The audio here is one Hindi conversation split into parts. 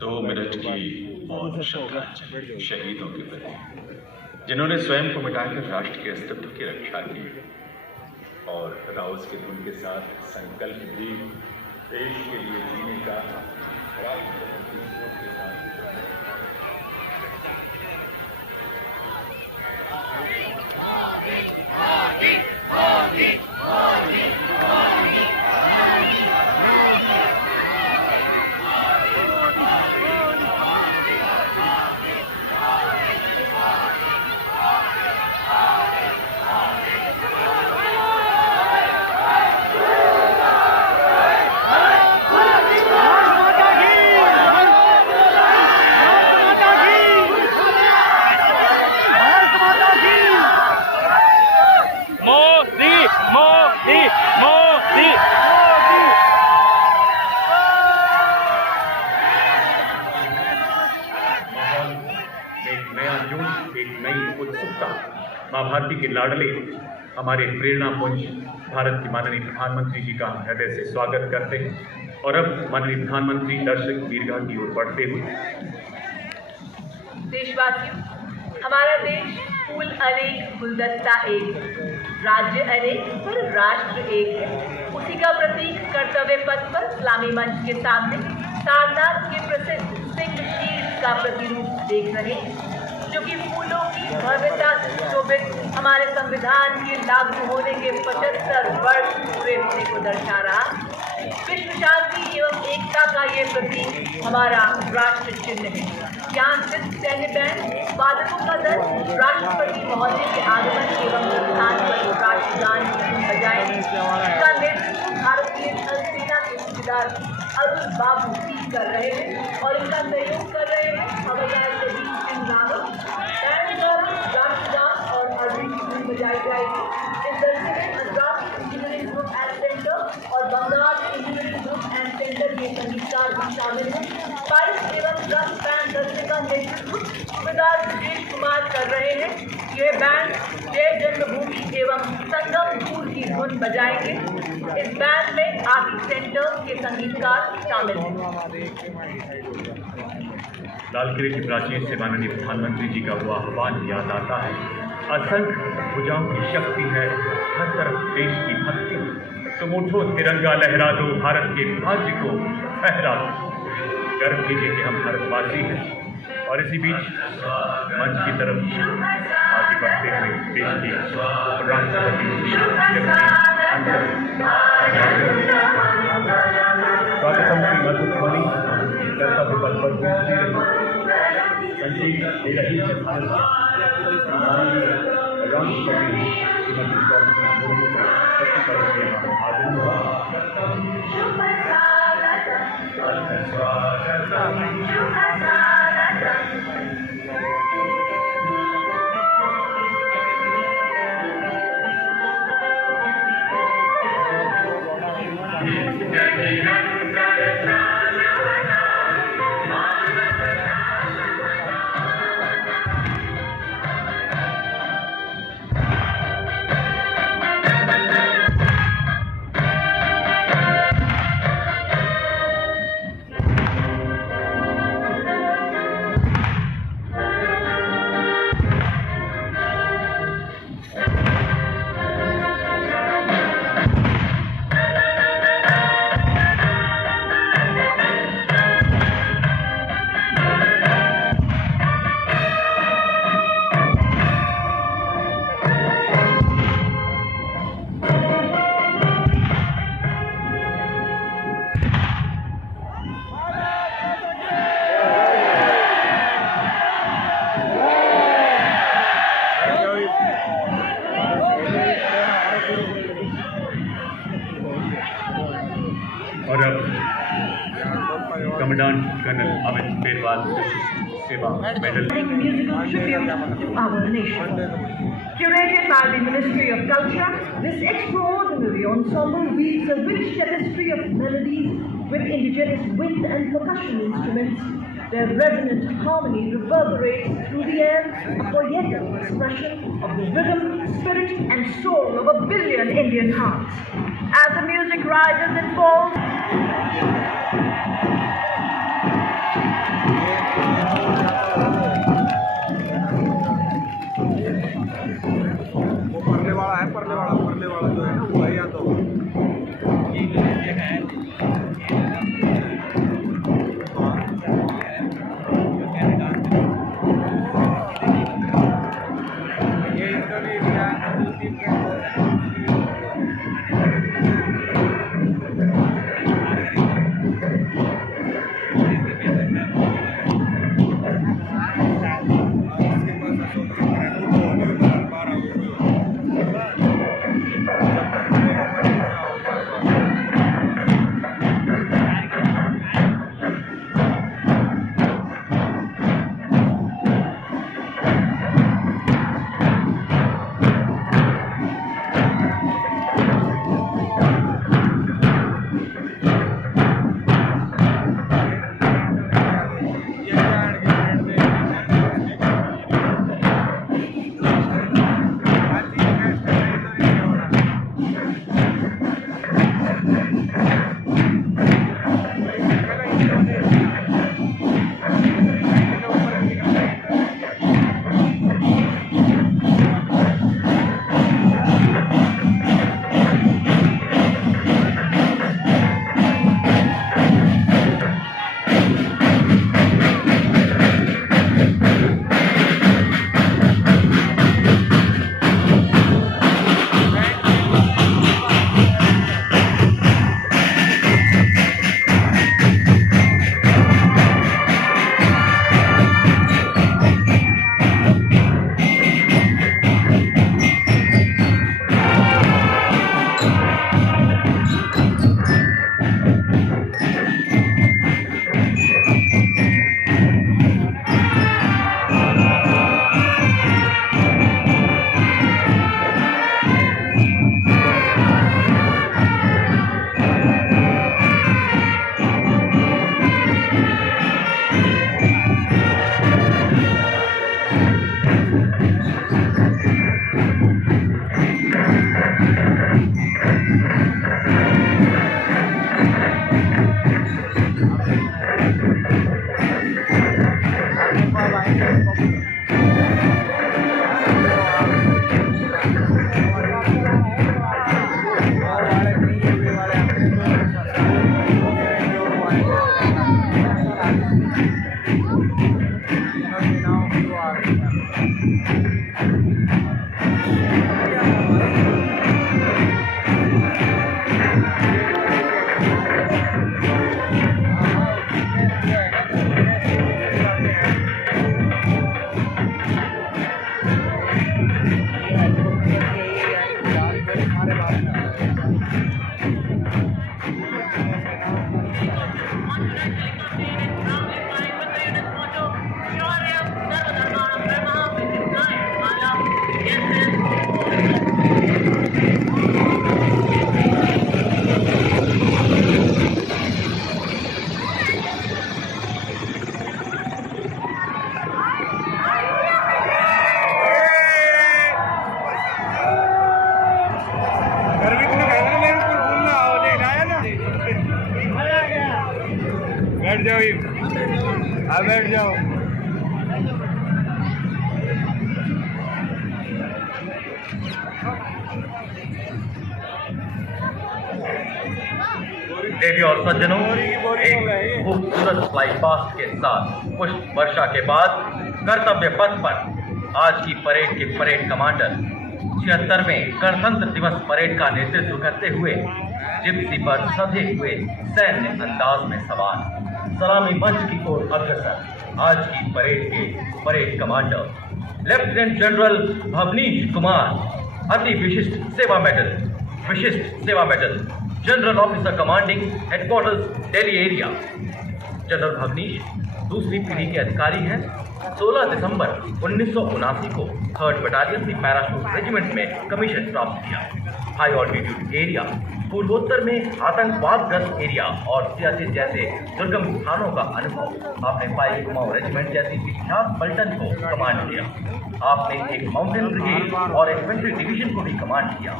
2 मिनट की मौन श्रद्धांजलि शहीदों के प्रति, जिन्होंने स्वयं को मिटाकर राष्ट्र के अस्तित्व की रक्षा की और राउस की धुन के साथ संकल्प भी देश के लिए जीने का राष्ट्रपति के साथ। माँ भारती के लाडले हमारे प्रेरणा पुंज भारत की माननीय प्रधानमंत्री जी का हृदय से स्वागत करते हैं और अब माननीय प्रधानमंत्री दर्शक दीर्घा की ओर बढ़ते हुए। देशवासियों, हमारा देश फूल अनेक गुलदस्ता एक है, राज्य अनेक पर राष्ट्र एक है। उसी का प्रतीक कर्तव्य पथ पर इस्लामी मंच के सामने सारनाथ के प्रसिद्ध सिंह शीर्ष का प्रतिरूप देख रहे हैं, जो कि फूलों की भव्यता से शोभित हमारे संविधान के लागू होने के 75 वर्ष पूरे होने को दर्शा रहा। विश्व शांति एवं एकता का ये प्रतीक हमारा राष्ट्र चिन्ह है। यहाँ स्थित सैन्य बैंड, वादकों का दल राष्ट्रपति महोदय के आगमन एवं प्रस्थान पर राष्ट्रगान बजाएंगे। इसका नेतृत्व भारतीय थल सेना के सूबेदार अरुण बाबू सिंह कर रहे हैं और इनका सहयोग कर रहे हैं हवलदार शहीद सिंह रावत। बैंड द्वारा राष्ट्रगान और अर्जुन की धुन बजाई जाएगी। इस दर्शे में Madras engineering group and centre और Bengal engineering group and centre के संगीतकार भी शामिल हैं। पाइप एवं ड्रम बैंड दर्शे का नेतृत्व सूबेदार सुरेश कुमार कर रहे हैं। ये बैंड जय जन्मभूमि एवं संगमपुर की धुन बजाएंगे। इस बैंड में आर्टिक सेंटर के संगीतकार शामिल हैं। लाल किले की प्राचीर से माननीय प्रधानमंत्री जी का वो आह्वान याद आता है, असंख्य भुजाओं की शक्ति है, हर तरफ देश की भक्ति, तुम उठो तिरंगा लहरा दो, भारत के भाग्य को फहरा दो। गर्व कीजिए कि हम भारतवासी हैं। और इसी बीच मंच की तरफ आगे बढ़ते हुए देश की राष्ट्रपति स्वागतम की मधुर ध्वनि कर्तव्य पथ पर गूंजती रही। संजीव दे रही है भारत राष्ट्रपति श्रीमती द्रौपदी मुर्मू का सबसे बड़ा और अब कमांडेंट कर्नल अमित बेरवाल सेवा medal. Musical tribute to our nation. Curated by the Ministry of Culture, this extraordinary ensemble weaves a rich tapestry of melodies with indigenous wind and percussion instruments. Their resonant harmony reverberates through the air for yet an expression of the rhythm, spirit and soul of a billion Indian hearts. As the music rises and falls, बैठ जाओ, बैठ जाओ। देवी और सज्जनों, एक खूबसूरत फ्लाई पास्ट के साथ पुष्प वर्षा के बाद कर्तव्य पथ पर आज की परेड के परेड कमांडर 76वें गणतंत्र दिवस परेड का नेतृत्व करते हुए जिप्सी पर सधे हुए सैन्य अंदाज में सवार सलामी मंच की ओर अग्रसर आज की परेड के parade commander lieutenant general Bhavnish Kumar अति विशिष्ट सेवा medal general officer commanding headquarters Delhi area. General Bhavnish दूसरी पीढ़ी के अधिकारी हैं। 16 दिसंबर 1979 को 3rd बटालियन की पैराशूट रेजिमेंट में कमीशन प्राप्त किया। हाई ऑल्टीट्यूड एरिया, पूर्वोत्तर में आतंकवादग्रस्त एरिया और सियाचिन जैसे दुर्गम स्थानों का अनुभव आपने पाई कुमाऊं रेजिमेंट जैसी विख्यात पलटन को कमांड किया। आपने एक माउंटेन ब्रिगेड और इन्फेंट्री डिवीजन को भी कमांड किया।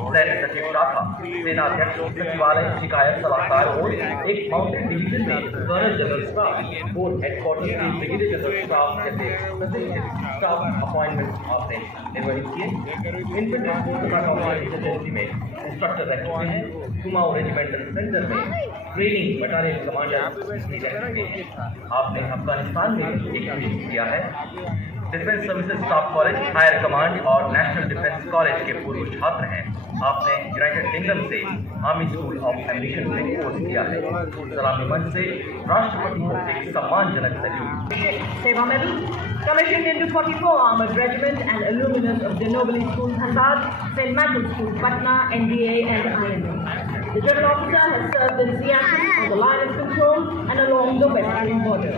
सैन्य सचिव शाखा, सेना अध्यक्ष सचिवालय, शिकायत सलाहकार और एक माउंटेन डिवीजन में colonel general staff, board headquarters की ब्रिगेडियर जनरल स्टाफ जैसे प्रतिष्ठित स्टाफ अपॉइंटमेंट आपने निर्वहित किए। इन्फेंट्री एजेंसी में इंस्ट्रक्टर रह चुके हैं। कुमाऊं रेजिमेंटल सेंटर में ट्रेनिंग बटालियन कमांडर आपने अफगानिस्तान में एक मिशन किया है। Defence services staff college, higher command और नेशनल डिफेंस कॉलेज के पूर्व छात्र हैं। आपने यूनाइटेड किंगडम से आर्मी स्कूल ऑफ एम्बिशन में कोर्स किया है। सलामी मंच से राष्ट्रपति को एक सम्मानजनक सैल्यूट। सेवा medal commissioned into 44 Armored Regiment and alumnus of the Nobili School, Dhanbad, St. Michael's School, Patna, NDA and IMA. The general officer has served in Siachen on the line of control and along the western border.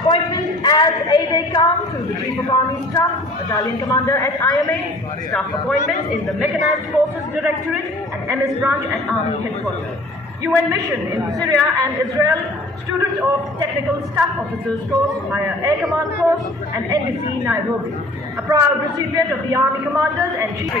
Appointment as aide-de-camp to the Chief of Army Staff, Battalion Commander at IMA, staff appointment in the Mechanized Forces Directorate and MS branch at Army Headquarters. UN mission in Syria and Israel, student of Technical Staff Officers course, Higher Air Command course and NDC Nairobi. A proud recipient of the Army Commanders and Chief.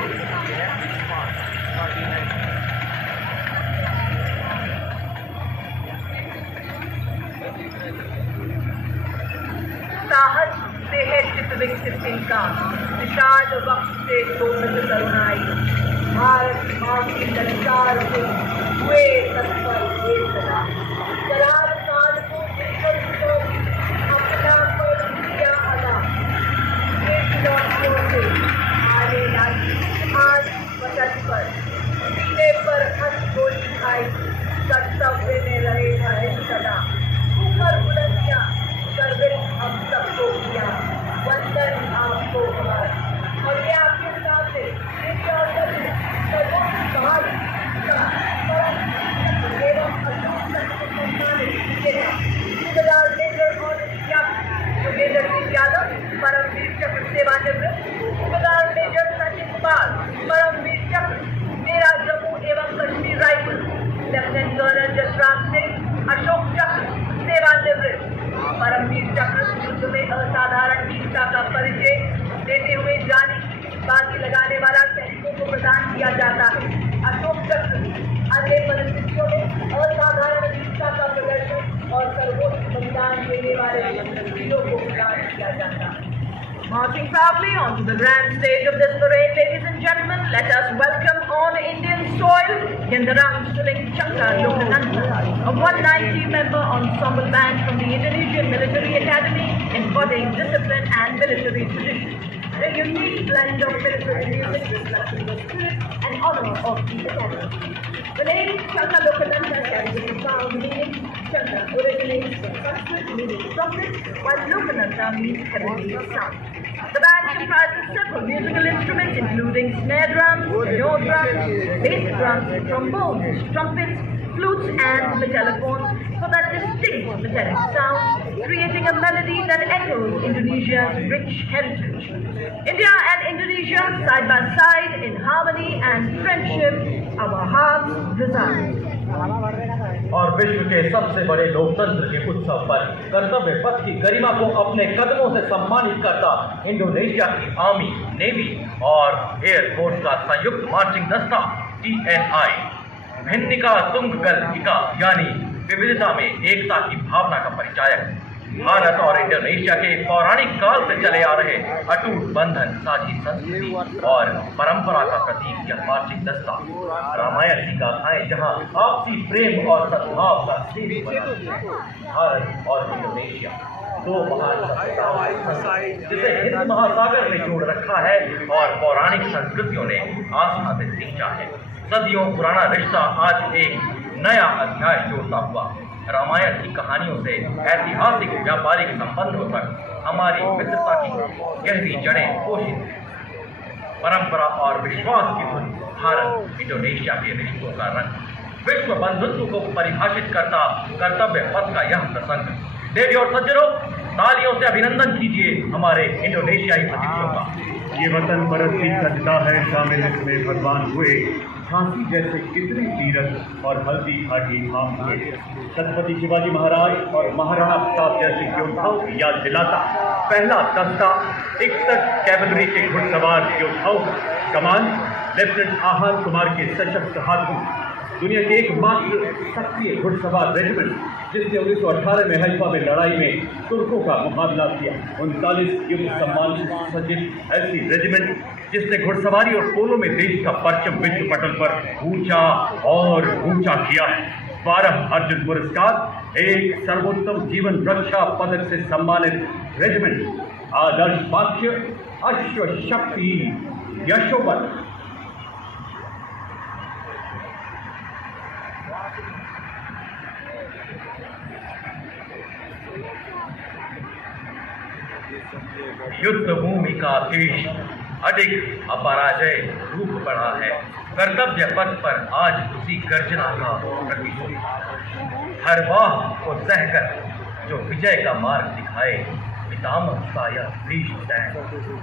साहस से है चित्त विकसित इंसान, निषाद वक्त से शोभित तरुणाई, भारत माँ की ललकार से हुए तत्पर एक सदा, करार काल को जिसपर अपना पर किया अदा, एक लौटियों से आने लागी आज वचन पर, सीने पर हंस गोली खाई, कर्तव्य में रहे हरे सदा, ऊपर बुलंदियाँ सर्वे हम सबको किया, वंदन आपको हमारा। और ये आपके सामने एक अवसर है, सर्वोच्च सवाल सूबेदार मेजर और योगेंद्र सिंह यादव, परमवीर चक्र सेवानिवृत्त, सूबेदार मेजर सचिन कुमार, परमवीर चक्र, मेरा जम्मू एवं Kashmir rifle, lieutenant colonel Jasram Singh, Ashok Chakra सेवानिवृत्त, परमवीर चक्र युद्ध में असाधारण वीरता का परिचय देते हुए जाने की बाजी लगाने वाला सैनिकों को प्रदान किया जाता है। अशोक चक्र अगले परिस्थितियों में असाधारण वीरता का प्रदर्शन और सर्वोच्च बलिदान देने वाले वीरों को प्रदान किया जाता है। Marching proudly onto the grand stage of this parade, ladies and gentlemen, let us welcome on Indian soil Gendarang Suling Chakra Lokananta, a 190 member ensemble band from the Indonesian Military Academy, embodying discipline and military tradition. A unique blend of military music reflecting the spirit and honor of the academy. The name Chakra Lokananta carries a profound meaning. Chakra originates from Sanskrit meaning trumpet, while Lokananta means heavenly sound. The band comprises several musical instruments including snare drums, tenor drums, bass drums, trombones, trumpets, flutes and metallophones for that distinct metallic sound, creating a melody that echoes Indonesia's rich heritage. India and Indonesia, side by side, in harmony and friendship, our hearts reside. और विश्व के सबसे बड़े लोकतंत्र के उत्सव पर कर्तव्य पथ की गरिमा को अपने कदमों से सम्मानित करता इंडोनेशिया की आर्मी, नेवी और एयरफोर्स का संयुक्त मार्चिंग दस्ता TNI भिन्निका तुंगगल इका यानी विविधता में एकता की भावना का परिचायक। भारत और इंडोनेशिया के पौराणिक काल से चले आ रहे अटूट बंधन, साझी संस्कृति और परंपरा का प्रतीक यह मार्चिंग दस्ता रामायण की गाथाएं जहां आपसी प्रेम और सद्भाव का सीरी बना। भारत और इंडोनेशिया दो महान सभ्यताएं जिसे हिंद महासागर ने जोड़ रखा है और पौराणिक संस्कृतियों ने आस्था से सींचा है। सदियों पुराना रिश्ता आज एक नया अध्याय जोड़ता हुआ रामायण की कहानियों से ऐतिहासिक व्यापारिक संबंधों तक हमारी मित्रता की गहरी जड़ें पोषित। परंपरा और विश्वास की धुन भारत इंडोनेशिया के रिश्तों का रंग विश्व बंधुत्व को परिभाषित करता कर्तव्य पथ का यह प्रसंग। देवी और सज्जनों, तालियों से अभिनंदन कीजिए हमारे इंडोनेशियाई अतिथियों का। ये वतन परत की सजदा है, शामिल इसमें भगवान हुए झांसी जैसे कितने तीरथ और हल्दी घाटी धाम हुए। छत्रपति शिवाजी महाराज और महाराणा प्रताप जैसे योद्धाओं की याद दिलाता पहला दस्ता 61 कैवलरी के घुड़सवार योद्धाओं का कमान लेफ्टिनेंट आहान कुमार के सशक्त हाथों दुनिया के एकमात्र सक्रिय घुड़सवार रेजिमेंट जिसने 1918 में हैल्फा में लड़ाई में तुर्कों का मुकाबला किया। 39 युद्ध सम्मान से सज्जित ऐसी रेजिमेंट जिसने घुड़सवारी और पोलो में देश का परचम विश्व पटल पर ऊंचा और ऊंचा किया है। 12 अर्जुन पुरस्कार, एक सर्वोत्तम जीवन रक्षा पदक से सम्मानित रेजिमेंट, आदर्श वाक्य अश्व शक्ति यशोबल। युद्ध भूमि का देश अडिग अपराजय रूप बढ़ा है। कर्तव्य पथ पर आज उसी गर्जना का प्रतिशोध हर वाह को सहकर जो विजय का मार्ग दिखाए। पितामह का यह भीष्म सैन्य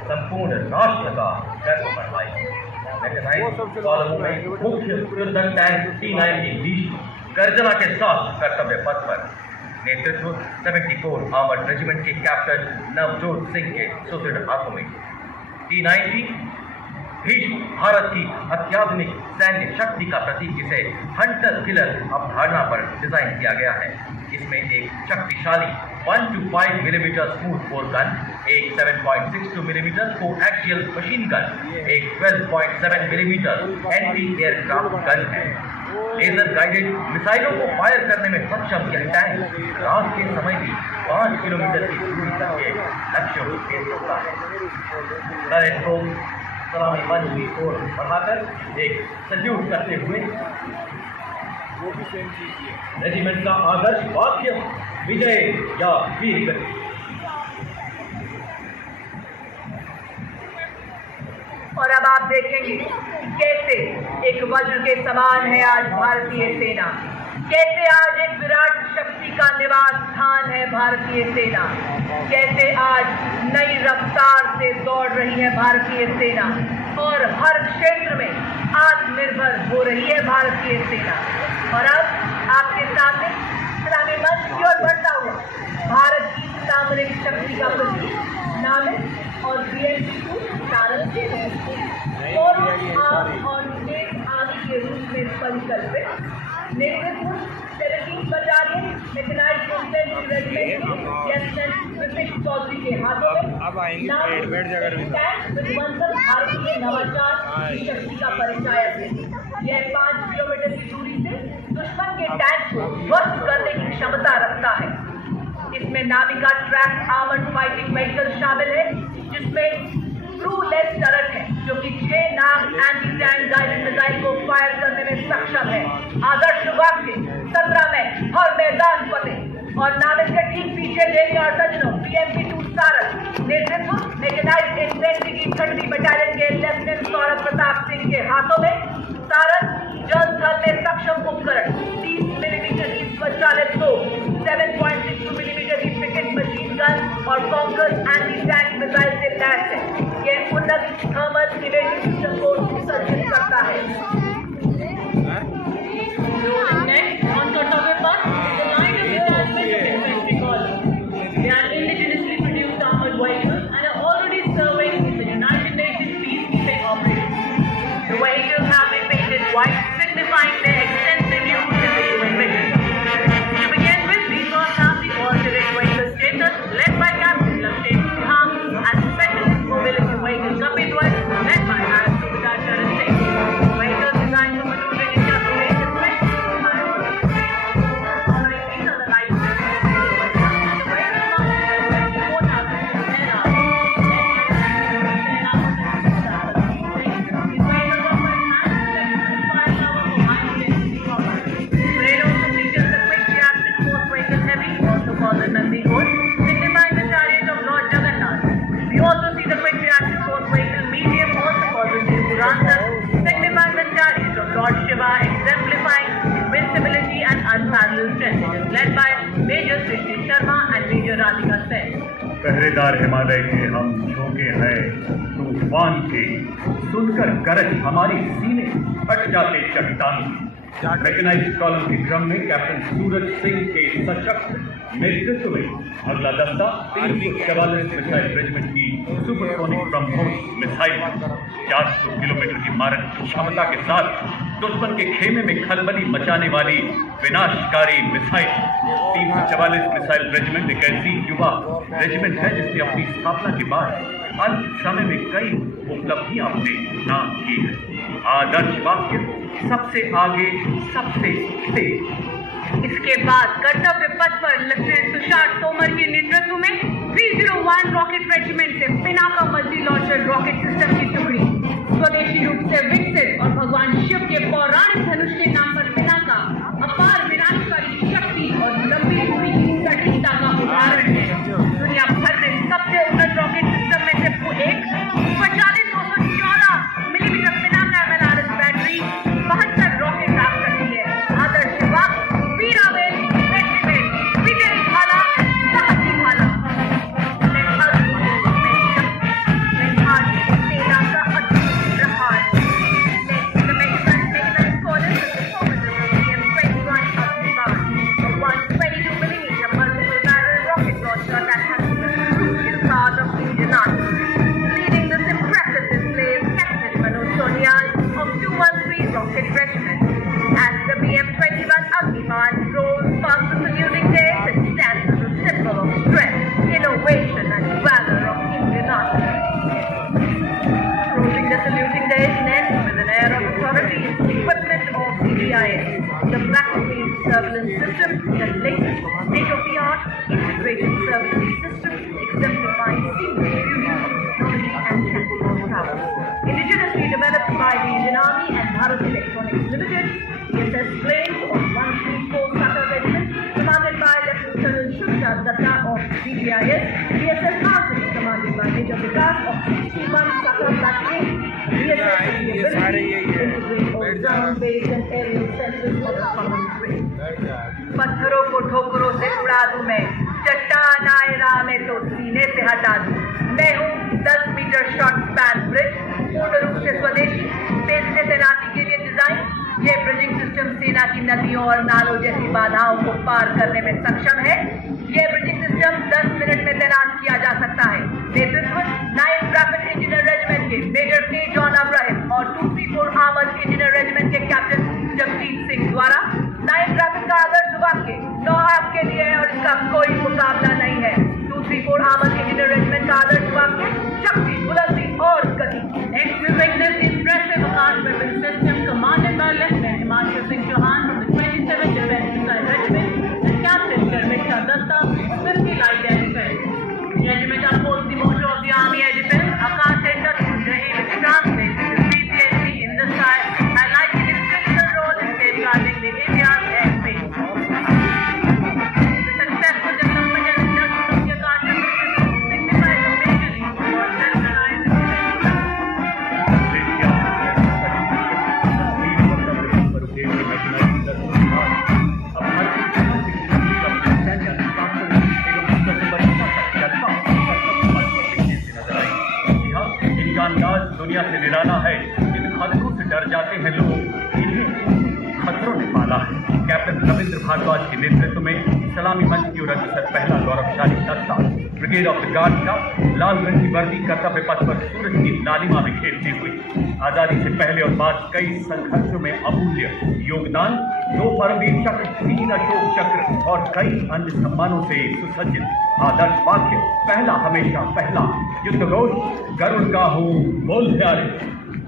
संपूर्ण राष्ट्र का गर्व बढ़ाए। कॉलमों में मुख्य युद्धक टैंक T-90 भीष्म गर्जना के साथ कर्तव्य पथ पर नेतृत्व 74 आर्मर्ड रेजिमेंट के कैप्टन नवजोत सिंह के सुदृढ़ हाथों में। T-90 भीष्म भारत की अत्याधुनिक सैन्य शक्ति का प्रतीक जिसे हंटर किलर अवधारणा पर डिजाइन किया गया है। इसमें एक शक्तिशाली 125 मिलीमीटर स्मूथ बोर गन, एक 7.62 मिलीमीटर को एक्सियल मशीन गन, एक 12.7 मिलीमीटर एंटी एयरक्राफ्ट गन है। लेजर गाइडेड मिसाइलों को फायर करने में सक्षम यह टैंक रात के समय भी 5 किलोमीटर की दूरी तक के लक्ष्यों को भेज सकता है। टर्रेट को सलामी मंच की ओर बढ़ाकर एक सल्यूट करते हुए रेजिमेंट का आदर्श वाक्य विजय या वीर गति। और अब आप देखेंगे कैसे एक वज्र के समान है आज भारतीय सेना, कैसे आज एक विराट शक्ति का निवास स्थान है भारतीय सेना, कैसे आज नई रफ्तार से दौड़ रही है भारतीय सेना और हर क्षेत्र में आत्मनिर्भर हो रही है भारतीय सेना। और अब आपके सामने सलामी मंच की ओर बढ़ता हुआ भारत की सामरिक शक्ति का प्रतीक नामित और BMP-2 सारंग के दोनों आर्म और स्टेट आर्मी के रूप में परिकल्पित नेतृत्व 17 battalion mechanized infantry regiment lieutenant Vipin Chaudhary के हाथों में विध्वंसक भारतीय नवाचार की शक्ति का परिचायक है। यह 5 किलोमीटर की दूरी से दुश्मन के टैंक को ध्वस्त करने की क्षमता रखता है। इसमें Navika track armoured fighting vehicle शामिल है जिसमें क्रू-लेस टर्रेट है जो कि 6 नाग एंटी टैंक गाइडेड मिसाइल को फायर करने में सक्षम है। आदर्श वाक्य 17 में हर मैदान फतेह। और नाविक के ठीक पीछे देवी और सज्जनों BMP-2 सारंग नेतृत्व मैकेनाइज्ड इन्फेंट्री की 3rd बटालियन के लेफ्टिनेंट सौरभ प्रताप सिंह के हाथों में। सारंग जल थल में सक्षम उपकरण 30 मिलीमीटर की स्वचालित तोप 7.6 और कॉन्कर्स एंटी-टैंक मिसाइल से लैस है। यह उन्नत थर्मल इमेजिंग सिस्टम को सुसज्जित करता है। Next, on Kartavya Path is a line of detachment of infantry columns. They are indigenously produced armored vehicles and are already serving in the United Nations peacekeeping operations. The vehicles have been painted white, signifying their extensive use in the UN mission. To begin with, we first have the alternate vehicle status, led by Captain Lakshay Siham, and specialist mobility vehicle Kapitwar, led by Air Subedar Charan Singh. Vehicles designed for maneuvering in just ways, especially in high altitude. Following these are the light Nandi Ghosh, signifying the chariot of Lord Jagannath. We also see the quick reaction force vehicle medium, also called the Tirupuranta, signifying the chariot of Lord Shiva, exemplifying invincibility and unparalleled strength. It is led by Major Srishti Sharma and Major Radhika Sen. पहरेदार हिमालय के हम झोंके हैं तूफान के, सुनकर गरज हमारी सीने फट जाते चट्टान। मैकेनाइज्ड कॉलम के क्रम में कैप्टन सूरज सिंह के सशक्त नेतृत्व में अगला दस्ता 344 मिसाइल रेजिमेंट की सुपरसोनिक ब्रह्मोस मिसाइल 400 किलोमीटर की मारक क्षमता के साथ दुश्मन के खेमे में खलबली मचाने वाली विनाशकारी मिसाइल। 344 मिसाइल रेजिमेंट एक ऐसी युवा रेजिमेंट है जिसने अपनी स्थापना के बाद अल्प समय में कई उपलब्धियां अपने नाम की है। आदर्श वाक्य, सबसे आगे सबसे तेज। इसके बाद कर्तव्य पथ पर लेफ्टिनेंट तुषार तोमर के नेतृत्व में 301 रॉकेट रेजिमेंट से Pinaka multi launcher rocket system की टुकड़ी स्वदेशी रूप से विकसित और भगवान शिव के पौराणिक धनुष के नाम पर पिनाका अपार विनाशकारी शक्ति और लंबी दूरी की सटीकता का उदाहरण है। दुनिया भर में सबसे उन्नत रॉकेट सिस्टम में से एक 214 millimetre Pinaka MLRS battery 72 rocket दाग करती है। आदर्श वाक्य, वीरावेल रेजिमेंट, विजय भाला, साहसी भाला। सेना का अद्भुत प्रहार। The mechanized column is the formidable BM-21 Agnibaar, a 122 millimeter multiple barrel rocket launcher that has been a crucial part of Indian artillery. Leading this impressive display is Captain Manoj Sonyal of 213 Rocket Regiment. As the BM-21 Agnibaar rolls past the saluting days, it stands as a symbol of strength, innovation and valor of Indian artillery. Approaching the saluting days next with an air of authority is the equipment of DGIS, the battlefield surveillance system, the latest state-of-the-art integrated surveillance system exemplifying seamless fusion of technology and tactical power. Indigenously developed by the Indian Army and Bharat Electronics Limited, VSS Flames of 134 Saka Regiment, commanded by Lieutenant Colonel Shubhra Datta of DGIS, VSS Harmony, commanded by Major Vikas of 61 Saka Battalion, VSS has the ability to integrate all ground-based and aerial sensors for the common threat. पत्थरों को ठोकरों से उड़ा दूं मैं, चट्टान आए राह में तो सीने से हटा दूं। मैं हूँ 10 मीटर शॉर्ट स्पैन ब्रिज, पूर्ण रूप से स्वदेशी, तेज से तैनाती के लिए डिजाइन। ये ब्रिजिंग सिस्टम सेना की नदियों और नालों जैसी बाधाओं को पार करने में सक्षम है। ये ब्रिजिंग सिस्टम 10 मिनट में तैनात किया जा सकता है। नेतृत्व 9th रैपिड इंजीनियर रेजिमेंट के मेजर के जॉन अब्राहिम और 234 आर्मर्ड इंजीनियर रेजिमेंट के कैप्टन जगजीत सिंह द्वारा। 9th रैपिड का आदर्श वाक्य, नौ आपके लिए है और इसका कोई मुकाबला नहीं है। 234 आर्मर्ड इंजीनियर रेजिमेंट का आदर्श वाक्य, शक्ति, बुलंदी और गति। Executing this impressive assault weapon system commanded by Lieutenant Himanshu Singh Chauhan from the 27th Defence Missile Regiment and Captain Sharmishta Datta of 50 Light Air Defence. The regiment upholds the motto जाते हैं लोग, इन्हें खतरों ने पाला है। कैप्टन रविंद्र भारद्वाज के नेतृत्व में सलामी मंच की ओर अग्रसर पहला गौरवशाली दस्ता ब्रिगेड ऑफ द गार्ड का लाल रंग की वर्दी कर्तव्य पथ पर सूरज की लालिमा में खेलती हुई आजादी से पहले और बाद कई संघर्षों में अमूल्य योगदान, 2 परमवीर चक्र, 3 अशोक चक्र और कई अन्य सम्मानों से सुसज्जित आदर्श वाक्य, पहला हमेशा पहला, युद्ध घोष, गरुड़ का हूँ बोल प्यारे।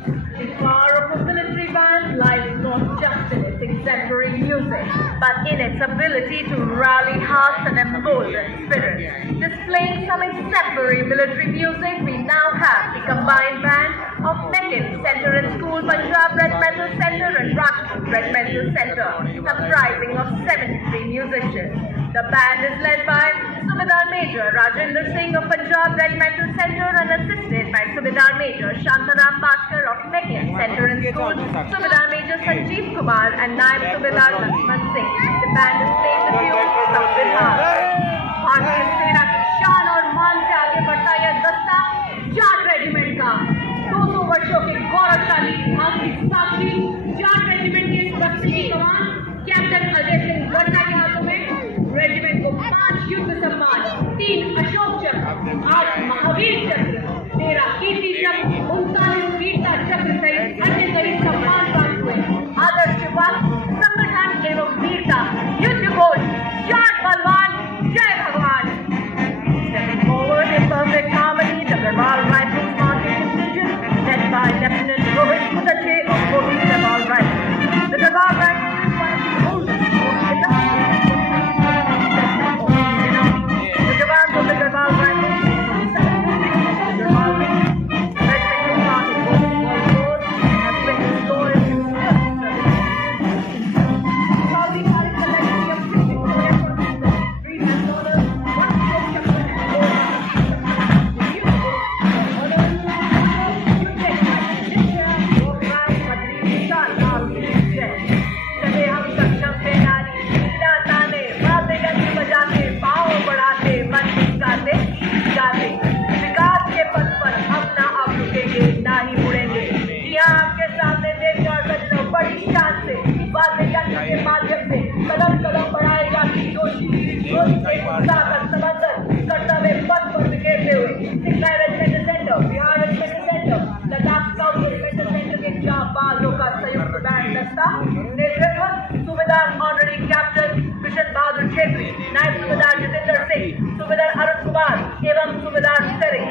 The power of a military band lies not just in its exemplary music, but in its ability to rally hearts and embolden spirits. Displaying some exemplary military music, we now have the combined band of Meccan Center and School, Punjab Regimental Center and Rajput Regimental Center, comprising of 73 musicians. The band is led by Subedar Major Rajendra Singh of Punjab Regimental Center and assisted by Subedar Major Shantaram Bhaskar of Meccan Center and School, Subedar Major Sanjeev Kumar and Naib Subedar Lakshman Singh. The band is playing the tune Samvidhan. भारतीय सेना की शान और मान से आगे बढ़ता यह दस्ता जाट रेजिमेंट का 200 वर्षों के गौरवशाली इतिहास की साक्षी जाट रेजिमेंट के इस बस्ती की कमान कैप्टन अजय सिंह वर्मा के हाथों में रेजिमेंट को 5 युद्ध सम्मान, 3 अशोक चक्र, 8 महावीर चक्र, 13 कीर्ति चक्र, 39 वीरता चक्र सहित अन्य कई सम्मान प्राप्त हुए। आदर्श वाक्य, संगठन एवं वीरता, युद्ध घोष, जाट बलवान, जय भगवान। Stepping forward in perfect harmony, the Garhwal Rifles marching contingent, led by Lieutenant Rohit Mudache of 14th Garhwal Rifles. The Garhwal Rifles is one of the oldest, most illustrious the Jawans of the Garhwal Rifles from 7 districts of the Garhwal region. The regiment was started both in World Wars and has been loyal to service. Proudly carries the legacy of Victoria Cross, freed and honors, one stroke chakra and gold. चले हम सक्षम से नारी, ताने बातें गली बजाते, पाँव बढ़ाते, मन मुस्काते, गाते, विकास के पथ पर हम ना अब रुकेंगे, ना ही मुड़ेंगे। यहाँ आपके सामने देश और बच्चों बड़ी शान से बातें गली के माध्यम से कदम कदम बढ़ाए जाती जोशी, रोज के उत्साह का समंदर कर्तव्य पथ पर बिखेरते हुए सिखलाई regimental centre, Bihar regimental centre, Ladakh scout regimental centre के जांबाजों का संयुक्त बैंड दस्ता, नेतृत्व सूबेदार ऑनरी कैप्टन कृष्ण बहादुर छेत्री, नायब सूबेदार जितेंद्र सिंह, सूबेदार अरुण कुमार एवं सूबेदार सरे।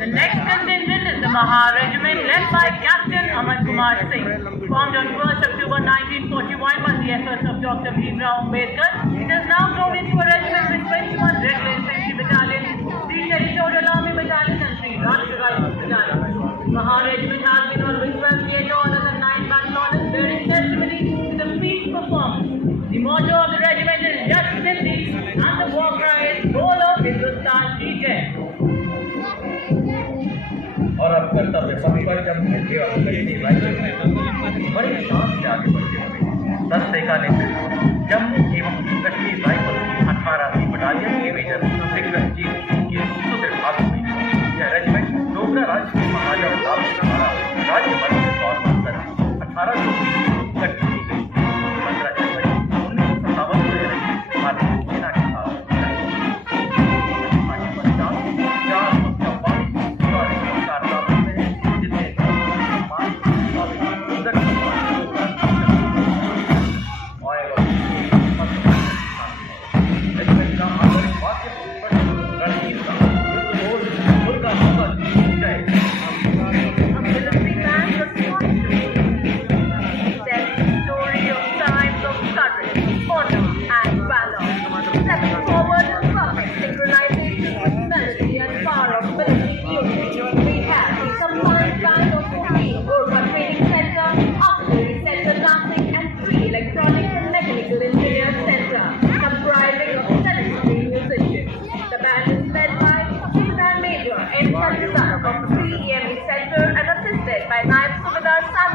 The next contingent is the Mahar Regiment led by Captain Aman Kumar Singh. Formed on 1st October 1941 by the efforts of Dr. Bhimrao Ambedkar, it has now grown into a regiment with 21 regular infantry battalions, 3 territorial army battalions and 3 Rashtriya Rifles battalions. Mahar Regiment has been always well theatre honors and 9 battle honors, bearing testimony to the feat performed. The motto of the regiment is Just Hindi and the war cry is Bolo Hindustan Ki Jai. और अब कर्तव्य पथ पर जम्मू एवं कश्मीर राइफल बड़ी शान से आगे बढ़ते हुए दस्ते का नेतृत्व जम्मू एवं कश्मीर राइफल 18वीं बटालियन के मेजर विक्रमजीत सिंह के सुदृढ़ हाथों में। यह रेजिमेंट डोगरा राज्य के महाराजा प्रताप सिंह द्वारा राज्य बल के तौर पर सन 1820 में गठित की गई। 15 जनवरी 1957 में रेजिमेंट भारतीय सेना के साथ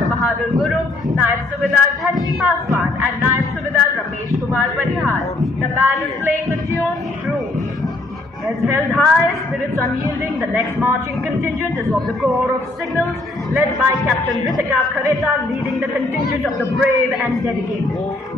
Bahadur Guru, Naib Subedar Dhanji Paswan and Naib Subedar Ramesh Kumar Parihar. The band is playing the tune Room. Heads held high, spirits unyielding, the next marching contingent is of the Corps of Signals, led by Captain Ritika Khareta, leading the contingent of the brave and dedicated.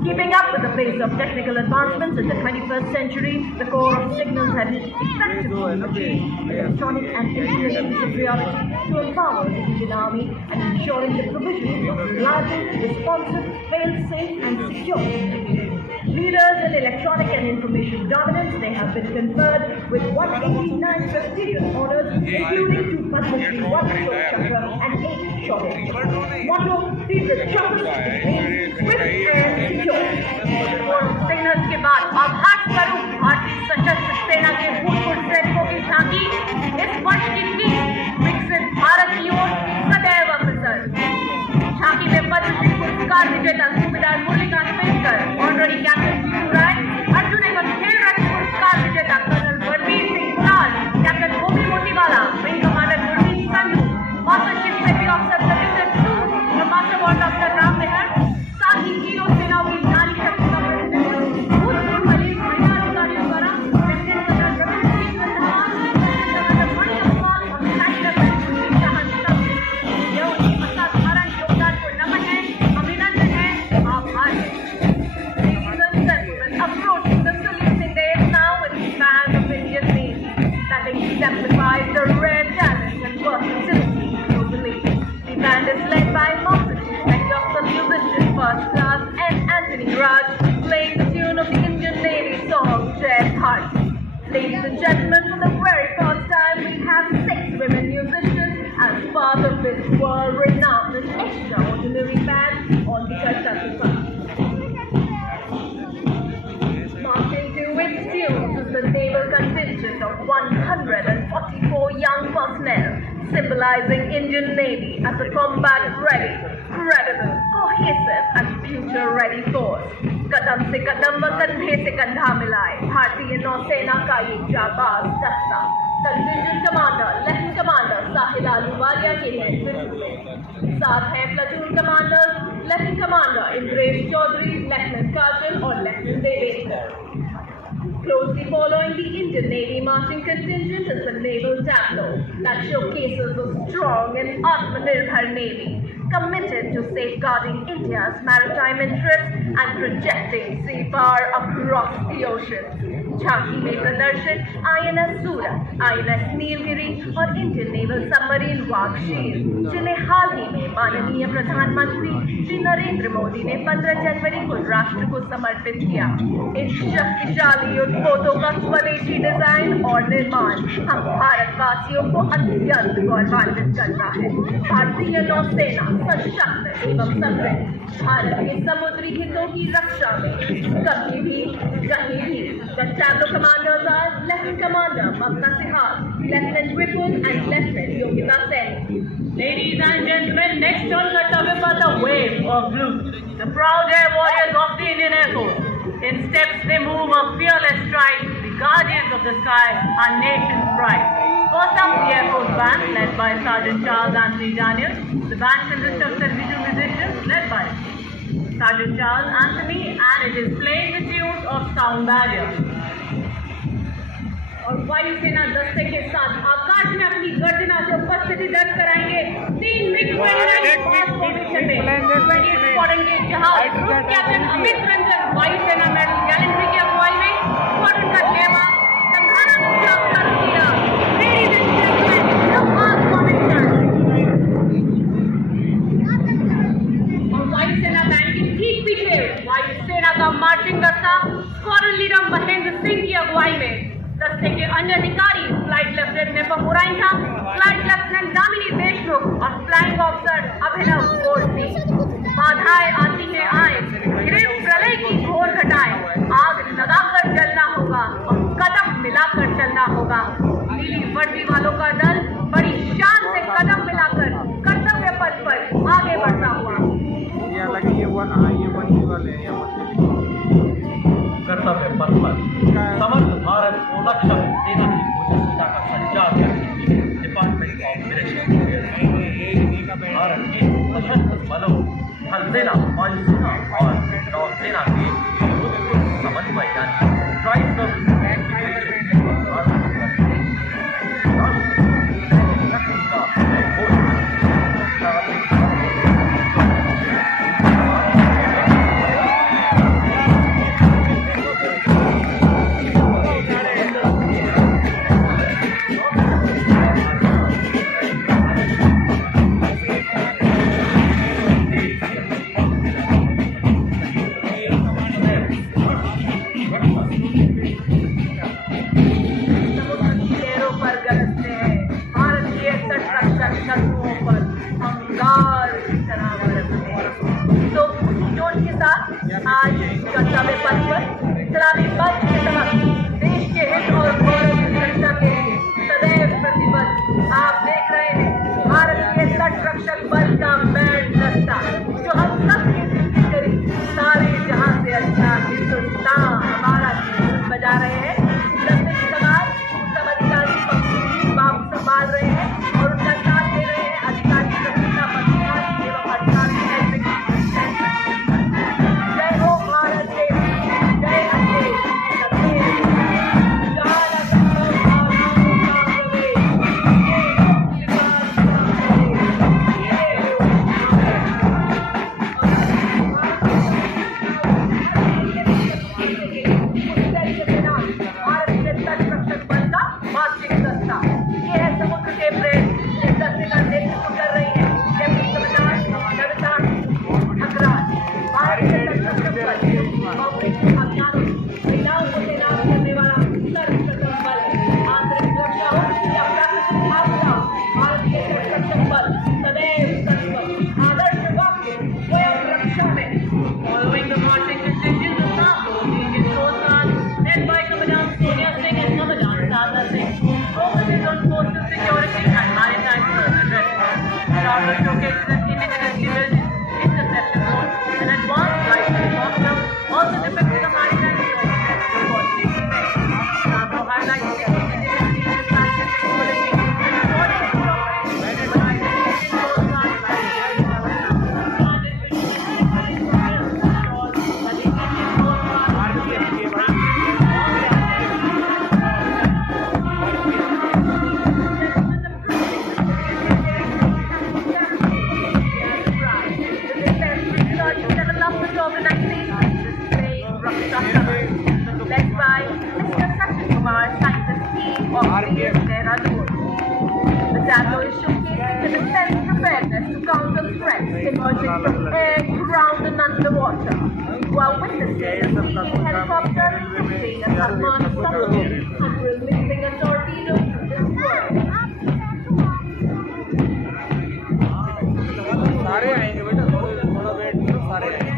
Keeping up with the pace of technical advancements in the 21st century, the Corps of Signals has effectively achieved electronic and information superiority to empower the Indian Army and ensuring the provision of reliable, responsive, fail-safe and secure communication. Leaders in electronic and information dominance, they have been conferred with 189 prestigious honors, including 2 Padma Shri, 1 Ashok Chakra and 8 Shaurya. Motto: These are just swift and secure. Signals के बाद आभास करूं भारतीय सशस्त्र सेना के भूतपूर्व सैनिकों की झांकी इस वर्ष की थीम विकसित भारत की ओर सदैव अग्रसर। झांकी में पद्मश्री पुरस्कार विजेता सूबेदार मुरलीकांत पेशकर, ऑनररी कैप्टन जीतू राय, अर्जुन एवं खेल रत्न पुरस्कार विजेता colonel Ranveer Singh Gulal, captain Gopi Motiwala, wing commander Gurmeet Sandhu, master ship safety officer Sachinder Sood और master war doctor Ram Meher, साथ ही तीनों सेनाओं की नारी शक्ति का प्रतिनिधित्व भूतपूर्व पुलिस महिला अधिकारियों द्वारा lieutenant colonel Ravindra Singh Randhawa, colonel Mani Agarwal और नेशनल पुलिस शाहन यह उनकी असाधारण योगदान को नमन है, अभिनंदन है, आभार है। Ladies and gentlemen, approaching the saluting dais now with the band of Indian Navy that exemplifies the rare talent and versatility globally. The band is led by Master Inspector of the musician First Class N. Anthony Raj, playing the tune of the Indian Navy song Jai Bharat. Ladies and gentlemen, for the very first time we have 6 women musicians as part of this world-renowned and extraordinary band on the Kartavya Path. Marching to its tunes is the naval contingent of 144 young personnel, symbolizing Indian Navy as a combat-ready, credible, cohesive and future-ready force. कदम से कदम व कंधे से कंधा मिलाए भारतीय नौसेना का ये जाबाज दस्ता contingent commander lieutenant commander Sahil Ahluwalia के नेतृत्व में, साथ हैं platoon commanders lieutenant commander Indresh Chaudhary, lieutenant Kajal और lieutenant Devendra. Closely following the Indian Navy marching contingent is the naval tableau that showcases a strong and Atmanirbhar Navy committed to safeguarding India's maritime interests and projecting seapower across the ocean. झांकी में प्रदर्शित INS सूरत, INS नीलगिरी और इंडियन नेवल सबमरीन वागशीर, जिन्हें हाल ही में माननीय प्रधानमंत्री श्री नरेंद्र मोदी ने 15 जनवरी को राष्ट्र को समर्पित किया। इन शक्तिशाली युद्धपोतों का स्वदेशी डिजाइन और निर्माण हम भारतवासियों को अत्यंत गौरवान्वित करता है। भारतीय नौसेना सशक्त एवं समृद्ध भारत के समुद्री हितों की रक्षा में कभी भी कहीं भी। The tableau commanders are Lieutenant Commander Mamta Sihal, Lieutenant Vipul and Lieutenant Yogita Sen. Ladies and gentlemen, next on Kartavya Path, a wave of blue, the proud air warriors of the Indian Air Force. In steps they move a fearless stride, the guardians of the sky, our nation's pride. First up, the Air Force Band, led by Sergeant Charles Anthony Daniels. The band consists of 72 musicians, led by Sergeant Charles Anthony, and it is playing the tunes of Sound Barrier. और वायुसेना दस्ते के साथ आकाश में अपनी गर्जना से उपस्थिति दर्ज कराएंगे 3 मिग-29 में जहाज कैप्टन अमित रंजन वायुसेना मेडल गैलेंट्री की अगुवाई में स्क्वाड्रन का लेवा संघाना मुख्य अफसर किया। Ladies and gentlemen, the first formation। और वायुसेना बैंड की ठीक पीछे वायुसेना का मार्चिंग दस्ता स्क्वाड्रन लीडर महेंद्र सिंह की अगुवाई में, दस्ते के अन्य अधिकारी flight lieutenant Nepam Muraintha, flight lieutenant Damini Deshmukh और फ्लाइंग ऑफिसर अभिनव गोरसी। बाधाएं आती हैं आए, गिरे प्रलय की घोर घटाएं, आग लगाकर जलना होगा और कदम मिलाकर चलना होगा। नीली वर्दी वालों का दल बड़ी शान से कदम मिलाकर कर्तव्य पथ पर आगे बढ़ता हुआ। कर्तव्य पथ पर समर्थ भारत सक्षम सेना की भूमिका का संचार करने के लिए डिपार्टमेंट ऑफ मिलिट्री भारत के सशस्त्र बलों, थल सेना, वायुसेना और नौसेना के समन्वय यानी ट्राइसर्विस शेरों पर गरजते हैं, भारतीय तटरक्षक शत्रुओं पर अंगार की तरह बरसते हैं। तो उसी जोश के साथ आज कर्तव्य पथ पर इस्लामी मंच के समक्ष देश के हित और गौरव की रक्षा के लिए सदैव प्रतिबद्ध आप देख रहे हैं भारतीय तटरक्षक बल का बैंड दस्ता, जो हम सब के दिल के करीब सारे जहां से अच्छा हिंदुस्तान हमारा बजा रहे हैं। लंबे समाज उत्तम अधिकारी बाबू संभाल रहे हैं और उनका साथ दे रहे हैं अधिकारी प्रसन्ना पत्रकार एवं अधिकारी जय हो भारत देश, जय अंग्रेज, भारतीय तटरक्षक बल का मासिक दस्ता। ये है समुद्र के प्रेम, इस दस्ते का नेतृत्व कर रही है लेफ्टिनेंट कमांडर कविता ठकराल। भारतीय तटरक्षक बल ऑपरेशन अभियानों में महिलाओं को तैनात करने वाला सर्वप्रथम बल है। आंतरिक सुरक्षा हो या प्राकृतिक आपदा, भारतीय तटरक्षक बल सदैव तत्पर। आदर्श वाक्य स्वयं रक्षा में। Following the marching contingent of Nato, the Indian Coast Guard, led by Commandant Sonia Singh and Commandant Sada Singh, focuses on coastal security and maritime search and rescue. Charter showcases an indigenously built interception boat, an advanced light helicopter, also depicting a maritime search and rescue coordination measure. Nato highlights the indigenously built scientific quality and coordinated cooperation with the United States Coast Guard and led by Mr. Sachin Kumar, scientist team of Dehradun. The tableau is showcasing the defense preparedness to counter threats emerging from air, ground and underwater, while witnessing a sea helicopter lifting a submarine submarine and releasing a torpedo to destroy. सारे आएंगे बेटा, थोड़ा वेट करो, सारे आएंगे।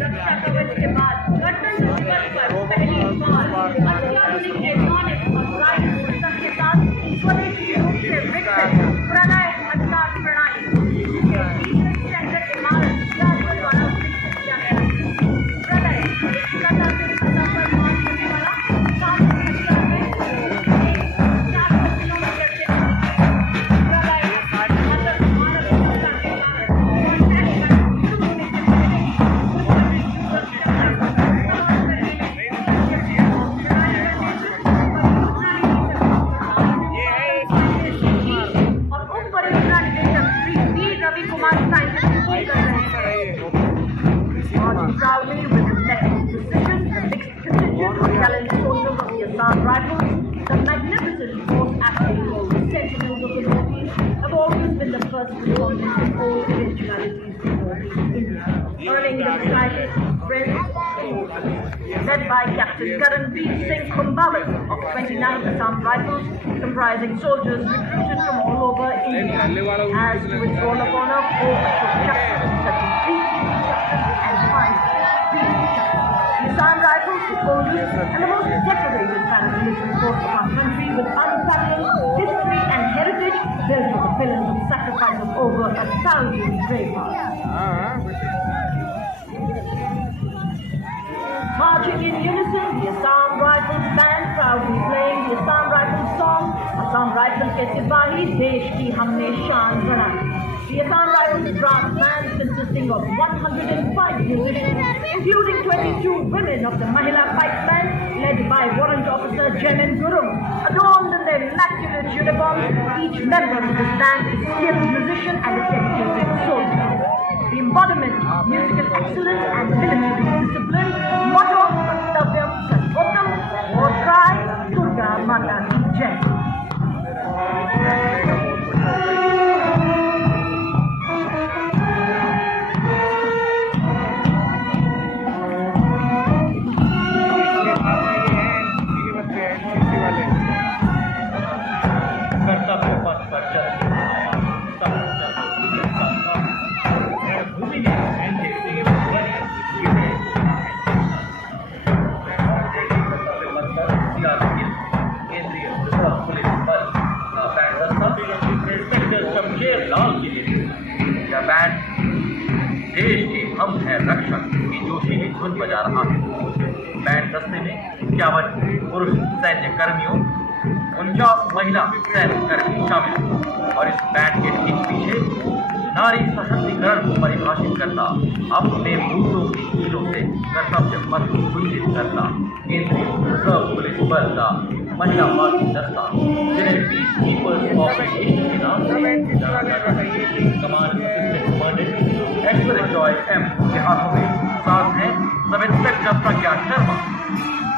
रक्षा कवच के बाद गठबंधन पर पहली बार अत्याधुनिक एवियोनिक्स और राइफल सिस्टम के साथ स्वदेशी रूप से विकसित प्रणय हथियार प्रणाली, जिसे स्टैंडर्ड इमारत जादू द्वारा विकसित किया गया है। प्रणय एक प्रकार से सतह पर मार करने वाला सामरिक हथियार है, 400 किलोमीटर से प्रणय मतलब भारत सुरक्षा के कारण और उप परियोजना निदेशक श्री वी रवि कुमार साइंटिस्ट कर रहे हैं। Proudly with the next precision, the mixed contingent of gallant soldiers of the Assam Rifles, the magnificent force acting as the sentinels of the Northeast have always been the first responders to all eventualities in Northeast India, earning the slightest friends. Led by Captain Karanveer Singh Kumbhavat of 29th Assam Rifles, comprising soldiers recruited from all over India, as to its roll of honor, 4 Ashok Chakras, 33 and 5 Speed Chakras. The Assam Rifles, the oldest and the most decorated paramilitary force of our country, with unparalleled history and heritage, built on the pillars of sacrifice of over 1,000 brave hearts. Marching in unison, the Assam Rifles band proudly playing the Assam Rifles song, Assam Rifles ke Sipahi, Desh ki humne shaan banai. The Assam Rifles brass band, consisting of 105 musicians, including 22 women of the Mahila Pipe Band, led by Warrant Officer Jemin Guru. Adorned in their immaculate uniforms, each member of this band is a skilled musician and a dedicated soldier. The embodiment of musical excellence and military discipline, motto Kartavyam Sarvottam, or cry Durga Mata Ki Jai. देश के हम हैं रक्षक की जोशीली धुन बजा रहा है। बैंड दस्ते में 51 पुरुष सैन्य कर्मियों, 49 महिला सैन्य कर्मी शामिल और इस बैंड के ठीक पीछे नारी सशक्तिकरण को परिभाषित करता, अपने मुद्दों की कीलों से कर्तव्य पथ को सुनिश्चित करता केंद्रीय रिजर्व पुलिस बल का महिला मार्चिंग दस्ता, जिन्हें पीस कीपर्स ऑफ नेशन के नाम से जाना जाता है। कमांड असिस्टेंट कमांडेंट ऐश्वर्य जॉय एम के हाथों में साथ हैं सब इंस्पेक्टर प्रज्ञा शर्मा,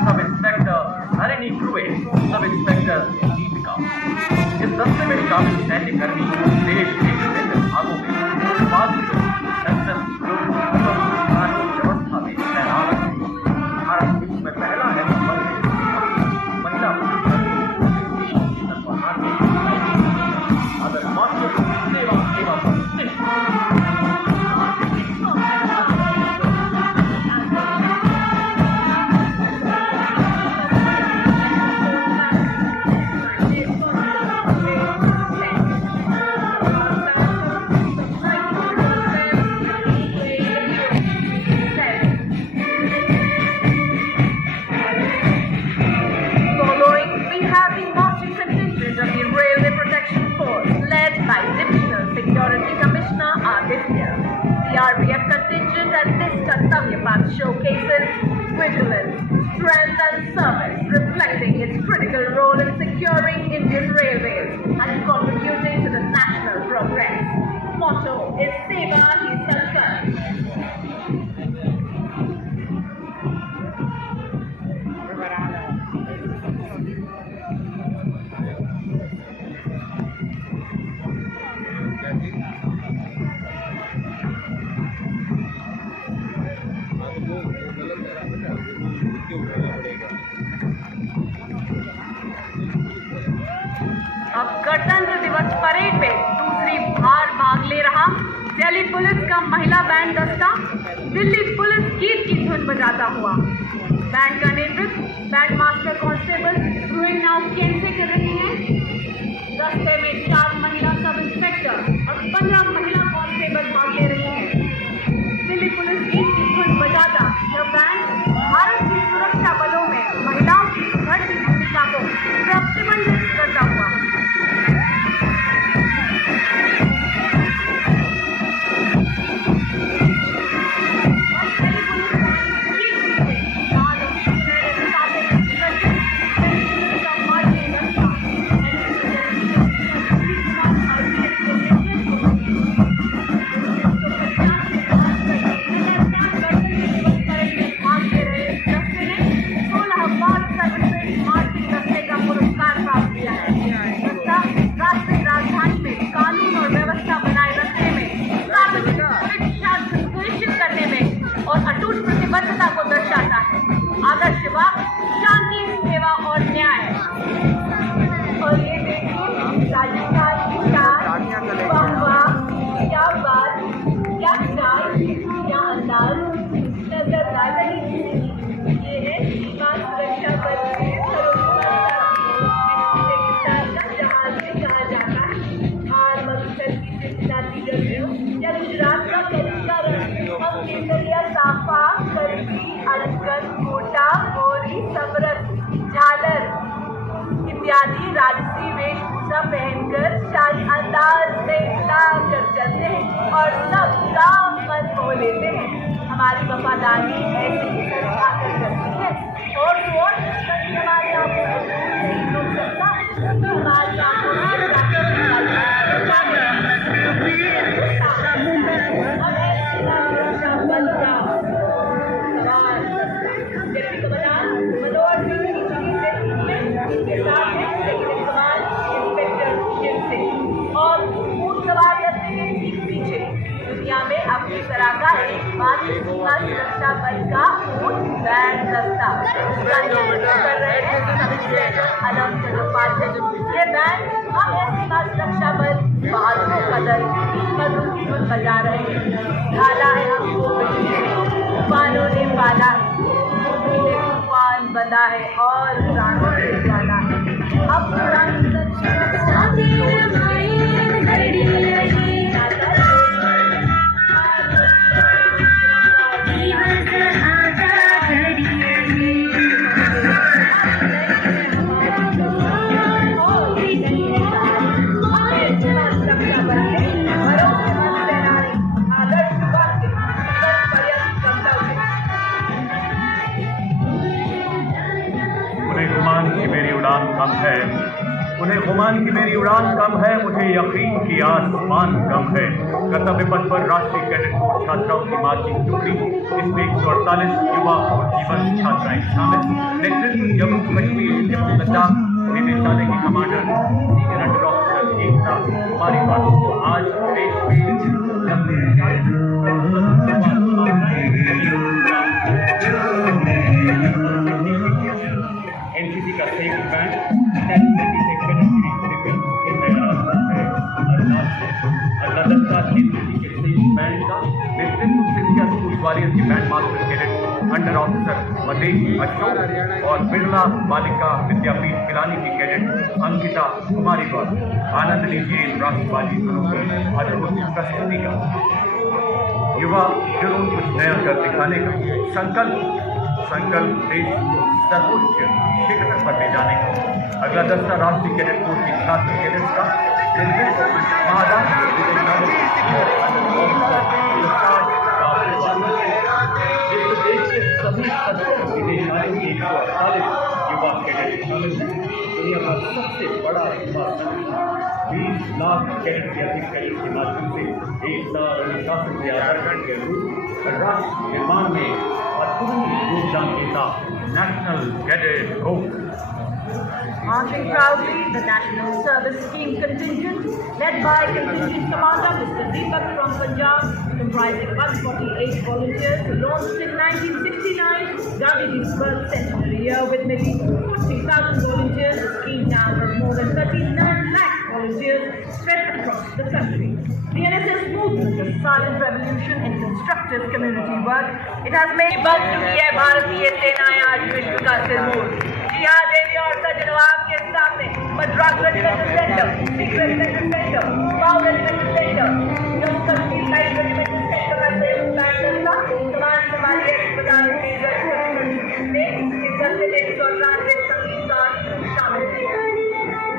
सब इंस्पेक्टर हरिणी ध्रुवे, सब इंस्पेक्टर दीपिका। इस दस्ते में शामिल सैन्य कर्मी देश के विभिन्न भागों में नक्सल व्यवस्था में तैनात है। भारत विश्व में पहला है महिला अगर मातृ सेवा RPF contingent at this Kartavya Path showcases vigilance, strength and service, reflecting its critical role in securing Indian railways and contributing to the national progress. Motto is Seva Hi Sankalp. अब गणतंत्र दिवस परेड में दूसरी बार भाग ले रहा दिल्ली पुलिस का महिला बैंड दस्ता दिल्ली पुलिस गीत की धुन बजाता हुआ। बैंड का नेतृत्व बैंड मास्टर कांस्टेबल रुईनाव केंसे कर रही हैं। दस्ते में 4 महिला सब इंस्पेक्टर और 15 महिला कांस्टेबल भाग ले रही हैं। दिल्ली पुलिस गीत की धुन बजाता यह बैंड भारत की सुरक्षा बलों में महिलाओं की बढ़ती भूमिका को प्रतिबंधित करता हुआ इत्यादि राजसी वेशभूषा पहनकर शाही अंदाज में लाकर चलते हैं और सब गाँव मन मोह लेते हैं। हमारी वफादारी ऐसे ही आकर करती है और हमारे अपनी तरह का एकमात्र सीमा सुरक्षा बल का ऊंट बैंड दस्ता कर रहे हैं अलग चट्टोपाध्याय। ये बैंड हम सीमा सुरक्षा बल बहादुरों का दल मधुर की धुन बजा रहे हैं। ढाला है हमको तूफानों ने पाला है, तूफान बंधा है और प्राणों से ज्यादा है। अब उड़ान कम है, उन्हें गुमान की मेरी उड़ान कम है, मुझे यकीन की आसमान कम है। कर्तव्य पथ पर राष्ट्रीय कैडेट कोर छात्राओं की मार्चिंग टुकड़ी, इसमें 148 युवा और जीवन छात्राएं शामिल। नेतृत्व जम्मू कश्मीर लद्दाख निदेशालय की कमांडर सीनियर अंडर ऑफिसर एकता कुमारी पाटिल। आज देश एनसीसी का संयुक्त बैंड बैंड का नेतृत्व सिंधिया स्कूल ग्वालियर की band master cadet under officer Madesh Ashok और बिरला बालिका विद्यापीठ पिलानी की कैडेट अंकिता कुमारी द्वारा आनंद लीजिए राष्ट्रवादी गुरु की अद्भुत प्रस्तुति का। युवा जुनून कुछ नया कर दिखाने का संकल्प देश सर्वोच्च शिखर पर ले जाने का। अगला दस्ता राष्ट्रीय कैडेट कोर की छात्र कैडेट्स का सभी विदेशालय के 148 युवा कैडेट शामिल हैं। दुनिया का सबसे बड़ा युवा संगठन 20 लाख कैडेट के अधिक कैडेट के माध्यम से एकता अनुशासन के आधार के रूप राष्ट्र निर्माण में अतुलनीय योगदान देता national cadet corps. Marching proudly, the National Service Scheme contingent, led by Contingent Commander Mr. Deepak from Punjab, comprising 148 volunteers, launched in 1969, Gandhiji's birth centenary year with nearly 40,000 volunteers. The scheme now has more than 39 lakh volunteers spread across the country. The NSS movement is silent revolution in constructive community work. It has made बन चुकी है भारतीय सेनाएं आज विश्व का सिरमौर। जी हाँ देवी और सज्जनों, आपके सामने Madras regimental centre, Sikh regimental centre, power regimental centre, Jammu Kashmir light regimental centre का संयुक्त बैंड का समान हमारी अस्पताल में संगीतकार शामिल है।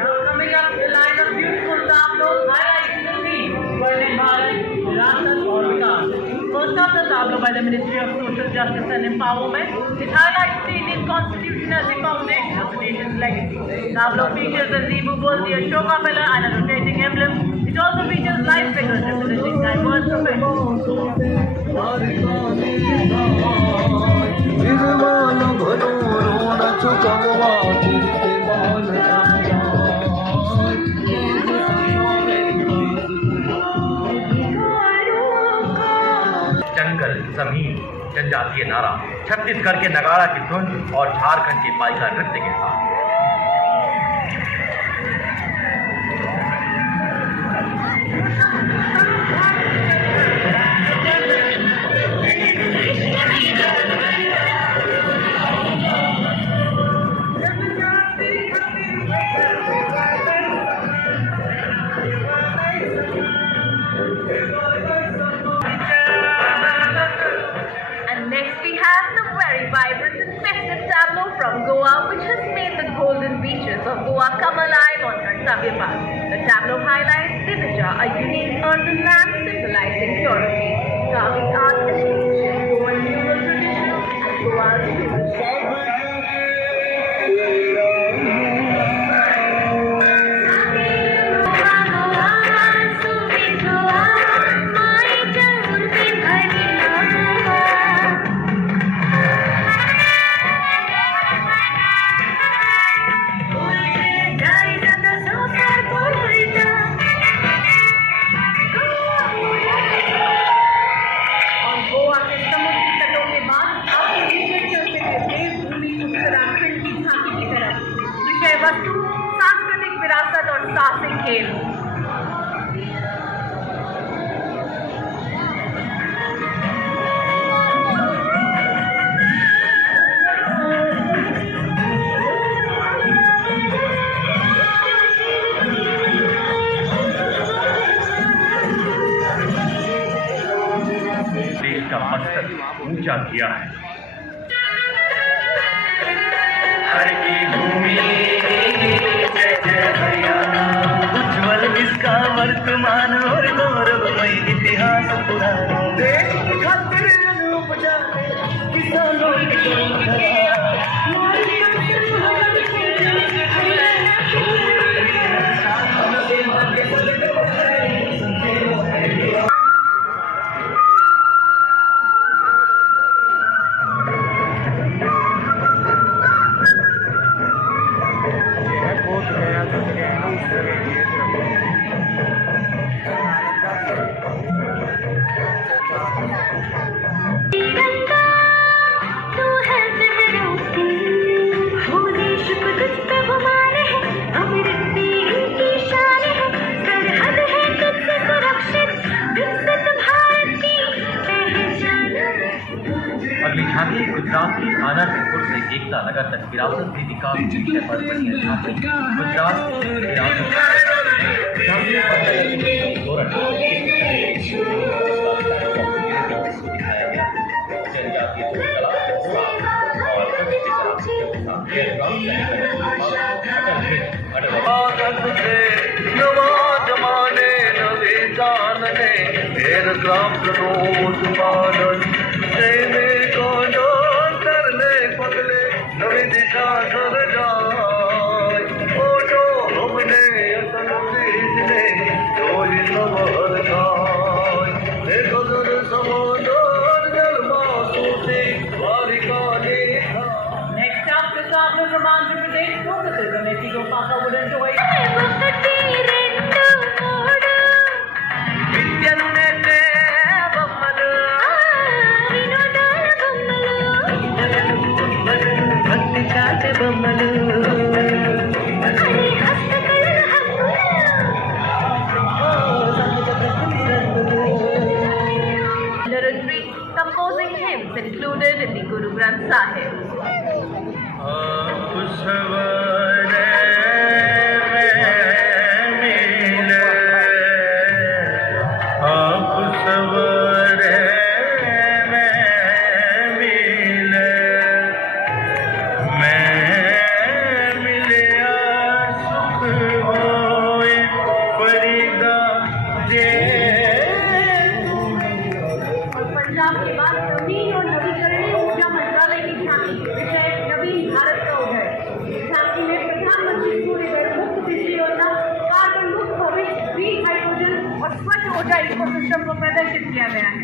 Now coming up the line of beautiful tableaux highlighting the theme Vande Bharat, Virasat और विकास। First up, the tableau by the Ministry of Social Justice and Empowerment. It highlights the Indian Constitution as the foundation of the nation's legacy. Tableau features a zebu bull, the Ashoka pillar, and a rotating emblem. It also features live figures representing diverse professions. जंगल, जमीन, जनजातीय नारा, छत्तीसगढ़ के नगाड़ा की धुन और झारखंड के पाइका नृत्य के साथ। Vibrant and festive tableau from Goa, which has made the golden beaches of Goa come alive on Kartavya Path. The tableau highlights Divija, a unique earthen lamp symbolizing purity. Carving art associates Goan mural traditions and Goa's future. वस्तु, सांस्कृतिक विरासत और साहसिक खेल। देश का मस्तक ऊंचा किया है। हर की भूमि जय जय हरियाणा, उज्ज्वल इसका वर्तमान और गौरवमय इतिहास पुराना। देश की खातिर अनूप जाने किसानों की नगर तक विरासत भी विकास विषय पर बनी है झांकी। गुजरात विरासत झांकी पर नगर के तोरण दिखाया गया। जनजातीय कला और जमाने नवी जानने फिर ग्राम करने पगले नवी दिशा सर जाए ओटो हमने अटल बीजने जोई नवर गाय देखो जर समुद्र जल मासूसी बालिका लेखा। Next up, the governor from Andhra Pradesh, tourism, Eti Gopaka would enjoy. Literary composing hymns included in the Guru Granth Sahib. Punjab के बाद नवीन और नवीकरणीय ऊर्जा मंत्रालय की झांकी विषय नवीन भारत का उदय। झांकी में प्रधानमंत्री सूर्यघर मुक्त बिजली योजना, कार्बन मुक्त भविष्य, ग्रीन हाइड्रोजन और स्वच्छ ऊर्जा इकोसिस्टम को प्रदर्शित किया गया है।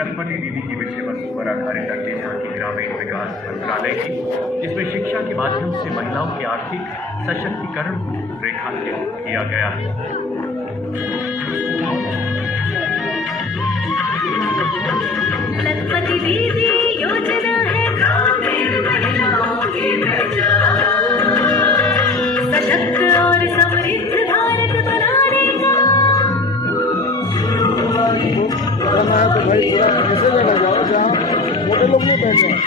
लखपति दीदी की विषय वस्तु पर आधारित अगली झांकी ग्रामीण विकास मंत्रालय की, जिसमें शिक्षा के माध्यम से महिलाओं के आर्थिक सशक्तिकरण को रेखांकित किया गया है। लखपति दीदी योजना है ग्रामीण महिलाओं की पहचान, सशक्त और समृद्ध भारत बनाने का। करना है तो भाई थोड़ा ऐसे जगह जाओ जहाँ मोटे लोग नहीं बैठे हैं,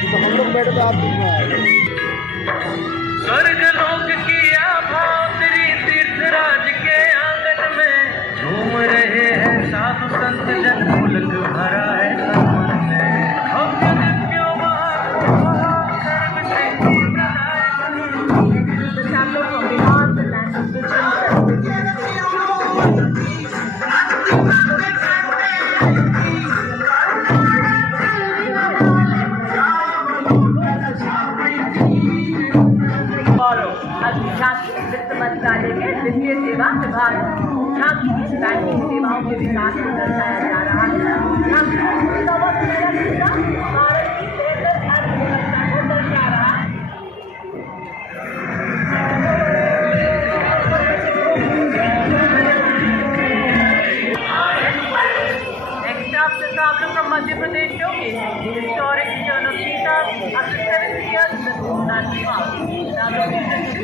तो हम लोग बैठे तो आप कितना आए। स्वर्ग लोक किया भावरी तीर्थ राज के आंगन में झूम रहे हैं साधु संत जन मुल्क भरा है सम्मान में। भव्य दिव्यों महान सर्व झांकी वित्त मंत्रालय के वित्तीय सेवा विभाग झांकी में बैंकिंग सेवाओं के विकास को दर्शाया जा रहा है। झांकी भारत की बेहतर अर्थव्यवस्था को दर्शा रहा है। Next up, the traveler from Madhya Pradesh showcasing the historic return of Sita after 70 years in the Gopinath farm. Now the region is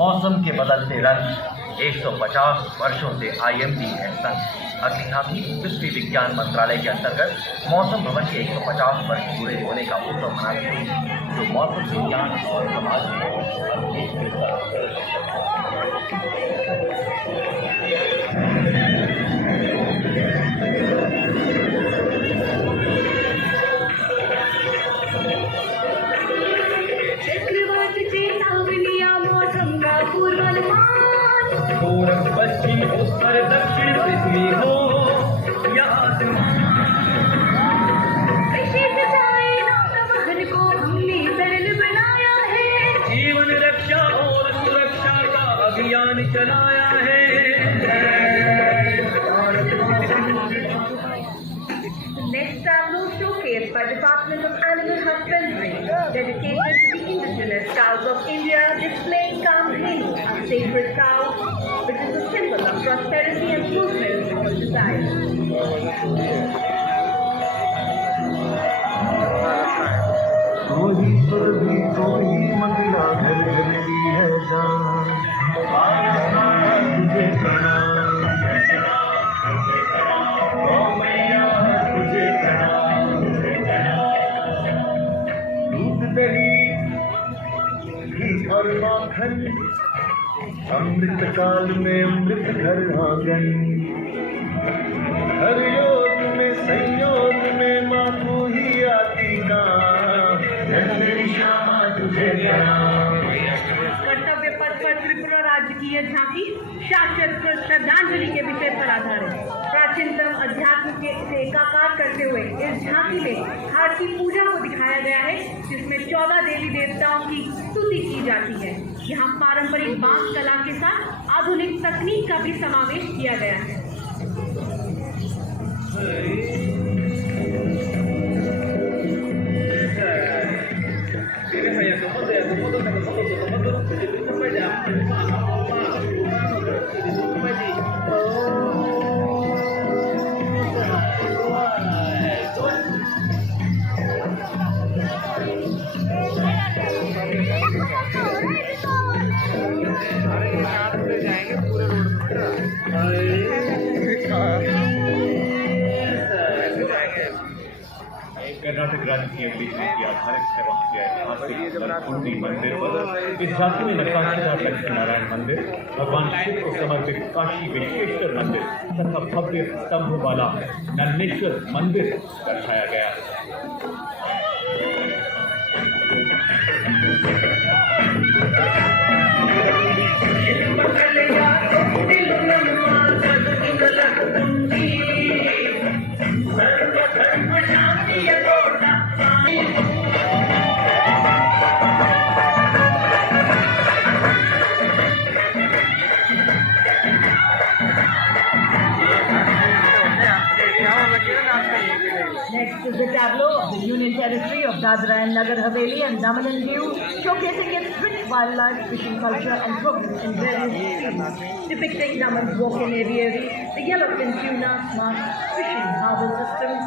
मौसम के बदलते रंग 150 वर्षों से IMD है संग। अगली झांकी कृषि विज्ञान मंत्रालय के अंतर्गत मौसम भवन के 150 वर्ष पूरे होने का उत्सव मनाते हैं, जो मौसम विज्ञान और समाज में चक्रवात चेतावनिया मौसम का पूर्वानुमान पूरब पश्चिम उत्तर दक्षिण पृथ्वी हो या आसमान विशेष सावधान को हमने सरल बनाया है जीवन रक्षा और सुरक्षा का अभियान चलाया है। Next tableau showcased by Department of Animal Husbandry, dedicated to the indigenous cows of India, displaying Kamdhenu, a sacred cow, which is a symbol of prosperity and fulfillment of desires. कोई सुरभि कोई मंगला घर गंदी है जान तुझे प्रणाम ओ मैया तुझे प्रणाम दूध दही घी और माखन अमृत काल में अमृत घर आंगन हर योग में संयोग में माँ तू ही आती का श्यामा तुझे प्रणाम। कर्तव्य पथ पर त्रिपुरा राज्य की यह झांकी शाश्वत श्रद्धांजलि के विषय पर आधारित प्राचीनतम अध्यात्म से एकाकार करते हुए इस झांकी में भारतीय पूजा को दिखाया गया है, जिसमें 14 देवी देवताओं की स्तुति की जाती है। यहाँ पारंपरिक बांस कला के साथ आधुनिक तकनीक का भी समावेश किया गया है। कर्नाटक राज्य की अगली की आधारित है वहाँ के ऐतिहासिक कुंडी मंदिर पर इस झांकी में नक्काशीदार लक्ष्मी नारायण मंदिर, भगवान शिव को समर्पित काशी विश्वेश्वर मंदिर तथा भव्य स्तंभ वाला नन्नेश्वर मंदिर दर्शाया गया है। Next is the tableau of the Union Territory of Dadra and Nagar Haveli and Daman and Diu, showcasing its rich wildlife, fishing culture and progress in various fields, depicting Daman's walk-in aviary, the yellowfin tuna, smart fishing harbour systems.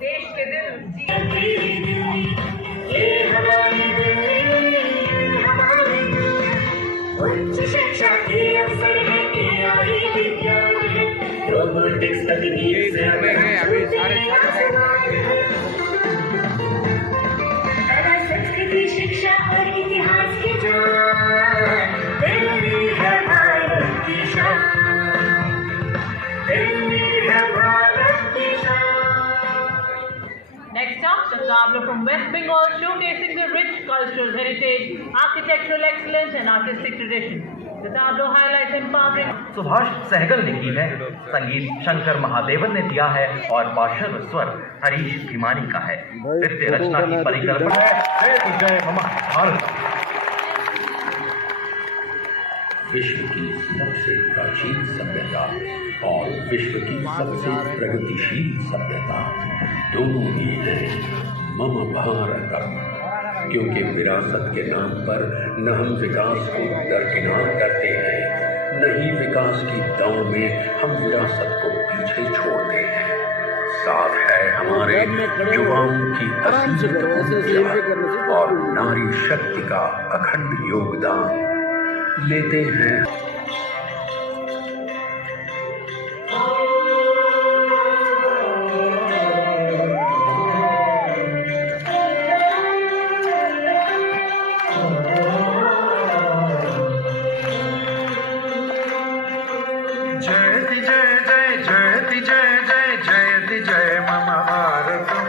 देश के दिल उच्च शिक्षा के अवसर है AI विज्ञान है रोबोटिक्स तकनीक से कला संस्कृति शिक्षा और इतिहास की जान दिल्ली है भारत की शान दिल्ली है भारत की शान। Next up, the tableau from West Bengal, showcasing the rich cultural heritage, architectural excellence and artistic tradition. The tableau highlights empowering. Subhash Sehgal ने की है, संगीत शंकर महादेवन ने दिया है और पार्श्व स्वर हरीश भिमानी का है। नृत्य रचना की परिकल्पना है जय मम भारत। विश्व की सबसे प्राचीन सभ्यता और विश्व की सबसे प्रगतिशील सभ्यता दोनों ही हैं मम भारतम। क्योंकि विरासत के नाम पर न हम विकास को दरकिनार करते हैं, न ही विकास की दांव में हम विरासत को पीछे छोड़ते हैं। साथ है हमारे युवाओं की असीमित ऊर्जा और नारी शक्ति का अखंड योगदान लेते हैं। जयति जय जय जयति जय जय जयति जय मम भारतम।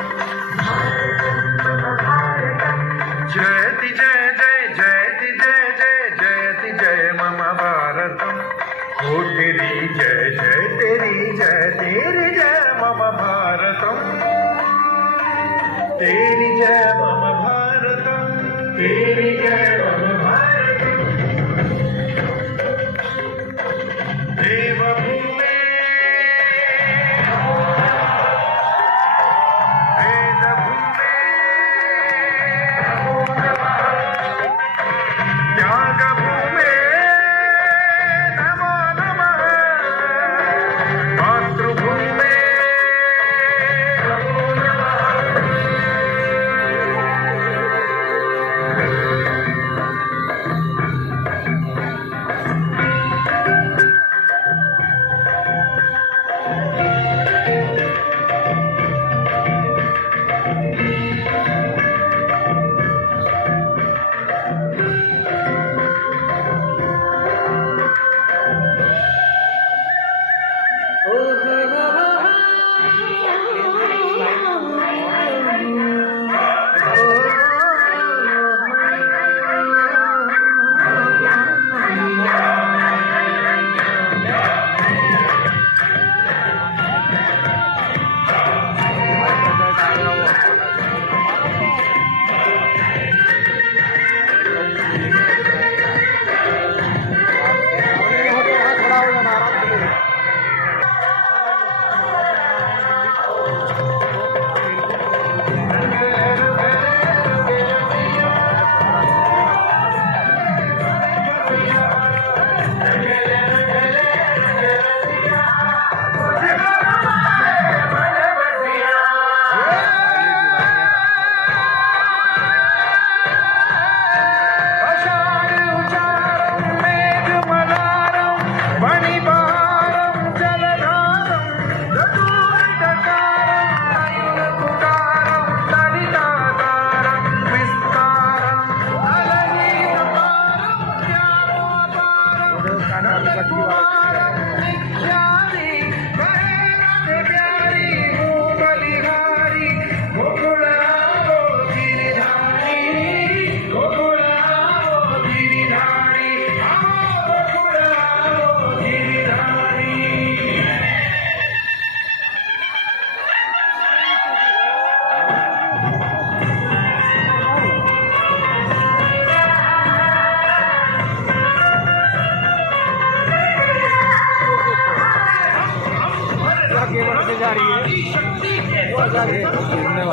जयति जय जय जयति जय जय जयति जय मम भारतम। हो तेरी जय जय तेरी जय मम भारतम। तेरी जय मम भारतम, तेरी जय मम भारतम। देवभूमे वेदभूमे त्यागभूमे नमो नमः। मातृभूमे नमो नमः। जा रही है घूमने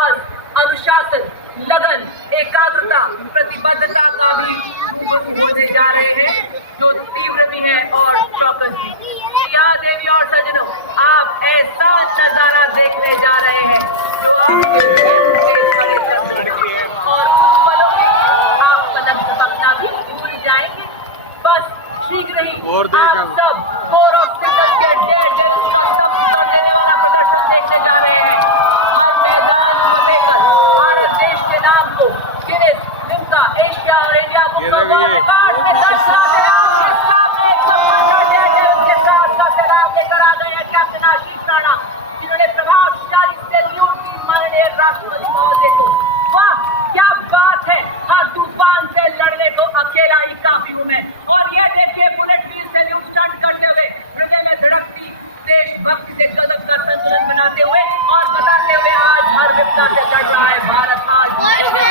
साहस, अनुशासन, लगन, एकाग्रता, प्रतिबद्धता का भी होने जा रहे हैं, जो तीव्र भी है और चौकस भी। यहाँ देवी और सज्जनों, आप ऐसा नजारा देखने जा रहे हैं जो और कुछ पलों में आप पलक झपकना भी भूल जाएंगे। बस शीघ्र ही आप सब कोर ऑफ सिंगल के देने वाला प्रदर्शन देखने जा रहे हैं और मैदान में लेकर भारत देश के नाम को गिनीज, लिम्का, एशिया और India book of world record में दर्ज कराते हैं। आपके सामने एक सफलता डेयर के साथ का सैलाब लेकर आ गए हैं कैप्टन आशीष राणा, जिन्होंने प्रभावशाली सैल्यूट की माननीय राष्ट्रपति महोदय को। वाह क्या बात है, हर तूफान से लड़ने को अकेला ही काफी हूं मैं। और ये देखिए बुलेट व्हील सैल्यूट स्टंट करते हुए हृदय में धड़कती देशभक्ति से कदम का संतुलन बनाते हुए और बताते हुए आज हर विपदा से लड़ रहा है भारत। आज देखिए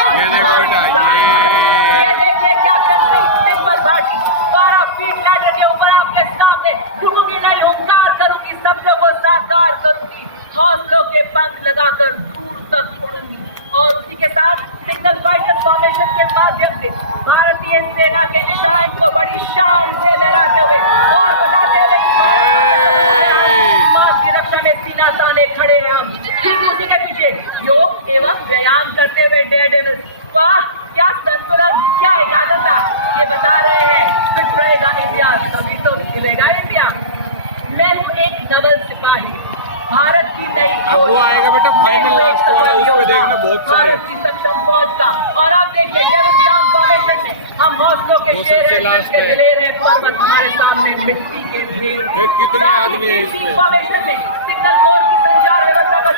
captain simple Bhati 12 feet ladder के ऊपर आपके सामने रुकूंगी नहीं, हुंकार करूंगी, सपनों को साकार करूंगी, हौसलों के पंख लगाकर दूर तक उड़ूंगी। और उसी के साथ सिंगल फाइटर फॉर्मेशन के माध्यम से भारतीय सेना के इशारे को बड़ी शान से लहराते हुए और बताते हुए मां की रक्षा में सीना ताने खड़े हैं हम। ठीक उसी के पीछे योग एवं व्यायाम करते हुए डेयरडेविल। वाह क्या संतुलन, क्या एकाग्रता, ये बता रहे हैं फिट रहेगा इंडिया तभी तो खिलेगा इंडिया। मैं हूँ एक नवल सिपाही, भारत की नई अब वो आएगा बेटा फाइनल लास्ट वाला, उसमें देखना बहुत सारे भारत की सक्षम फौज का। और आप देखिए डेविल टाउन फॉर्मेशन में हम हौसलों के शेर हैं, दिल के दिलेर हैं, पर्वत हमारे सामने मिट्टी के ढेर। कितने आदमी हैं इसमें? फॉर्मेशन में सिग्नल कोर की संचार व्यवस्था को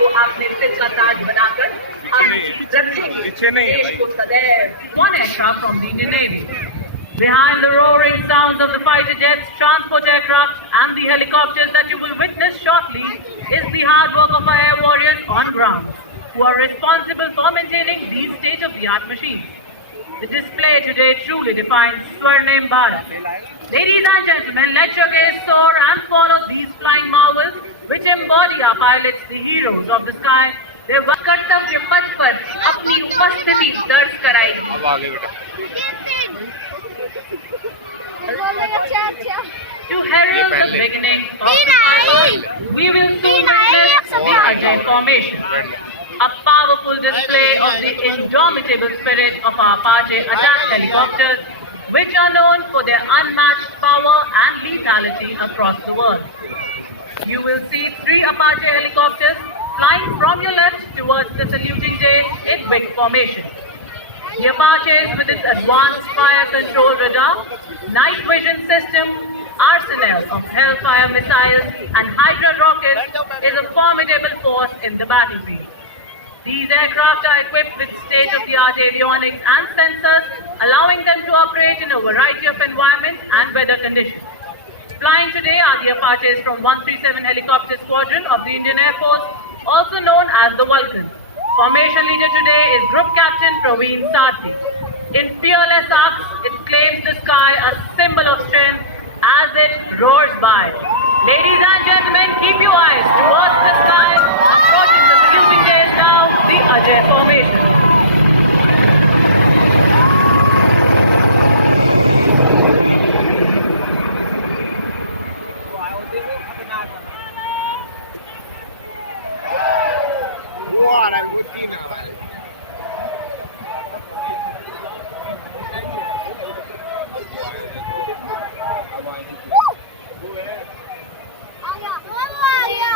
को आपने फिर का ताज बनाकर हम रखेंगे देश को सदैव। One aircraft from the Indian Navy. Behind the roaring sounds of the fighter jets, transport aircraft and the helicopters that you will witness shortly is the hard work of our air warriors on ground, who are responsible for maintaining these state-of-the-art machines. The display today truly defines Swarnim Bharat. Ladies and gentlemen, let your gaze soar and follow these flying marvels which embody our pilots, the heroes of the sky. Their कर्तव्य पथ पर अपनी उपस्थिति दर्ज कराएगी। अब आगे बेटा। To herald the beginning of the fight, we will soon witness the Ajay formation, a powerful display of the indomitable spirit of our Apache attack helicopters, which are known for their unmatched power and lethality across the world. You will see 3 Apache helicopters flying from your left towards the saluting dais in big formation. The Apaches, with its advanced fire control radar, night vision system, arsenal of Hellfire missiles and Hydra rockets, is a formidable force in the battlefield. These aircraft are equipped with state-of-the-art avionics and sensors, allowing them to operate in a variety of environments and weather conditions. Flying today are the Apaches from 137 Helicopter Squadron of the Indian Air Force, also known as the Vulcan. Formation leader today is Group Captain Praveen Sathi. In fearless arcs, it claims the sky, a symbol of strength, as it roars by. Ladies and gentlemen, keep your eyes towards the sky, approaching the saluting dais now, the Ajay formation.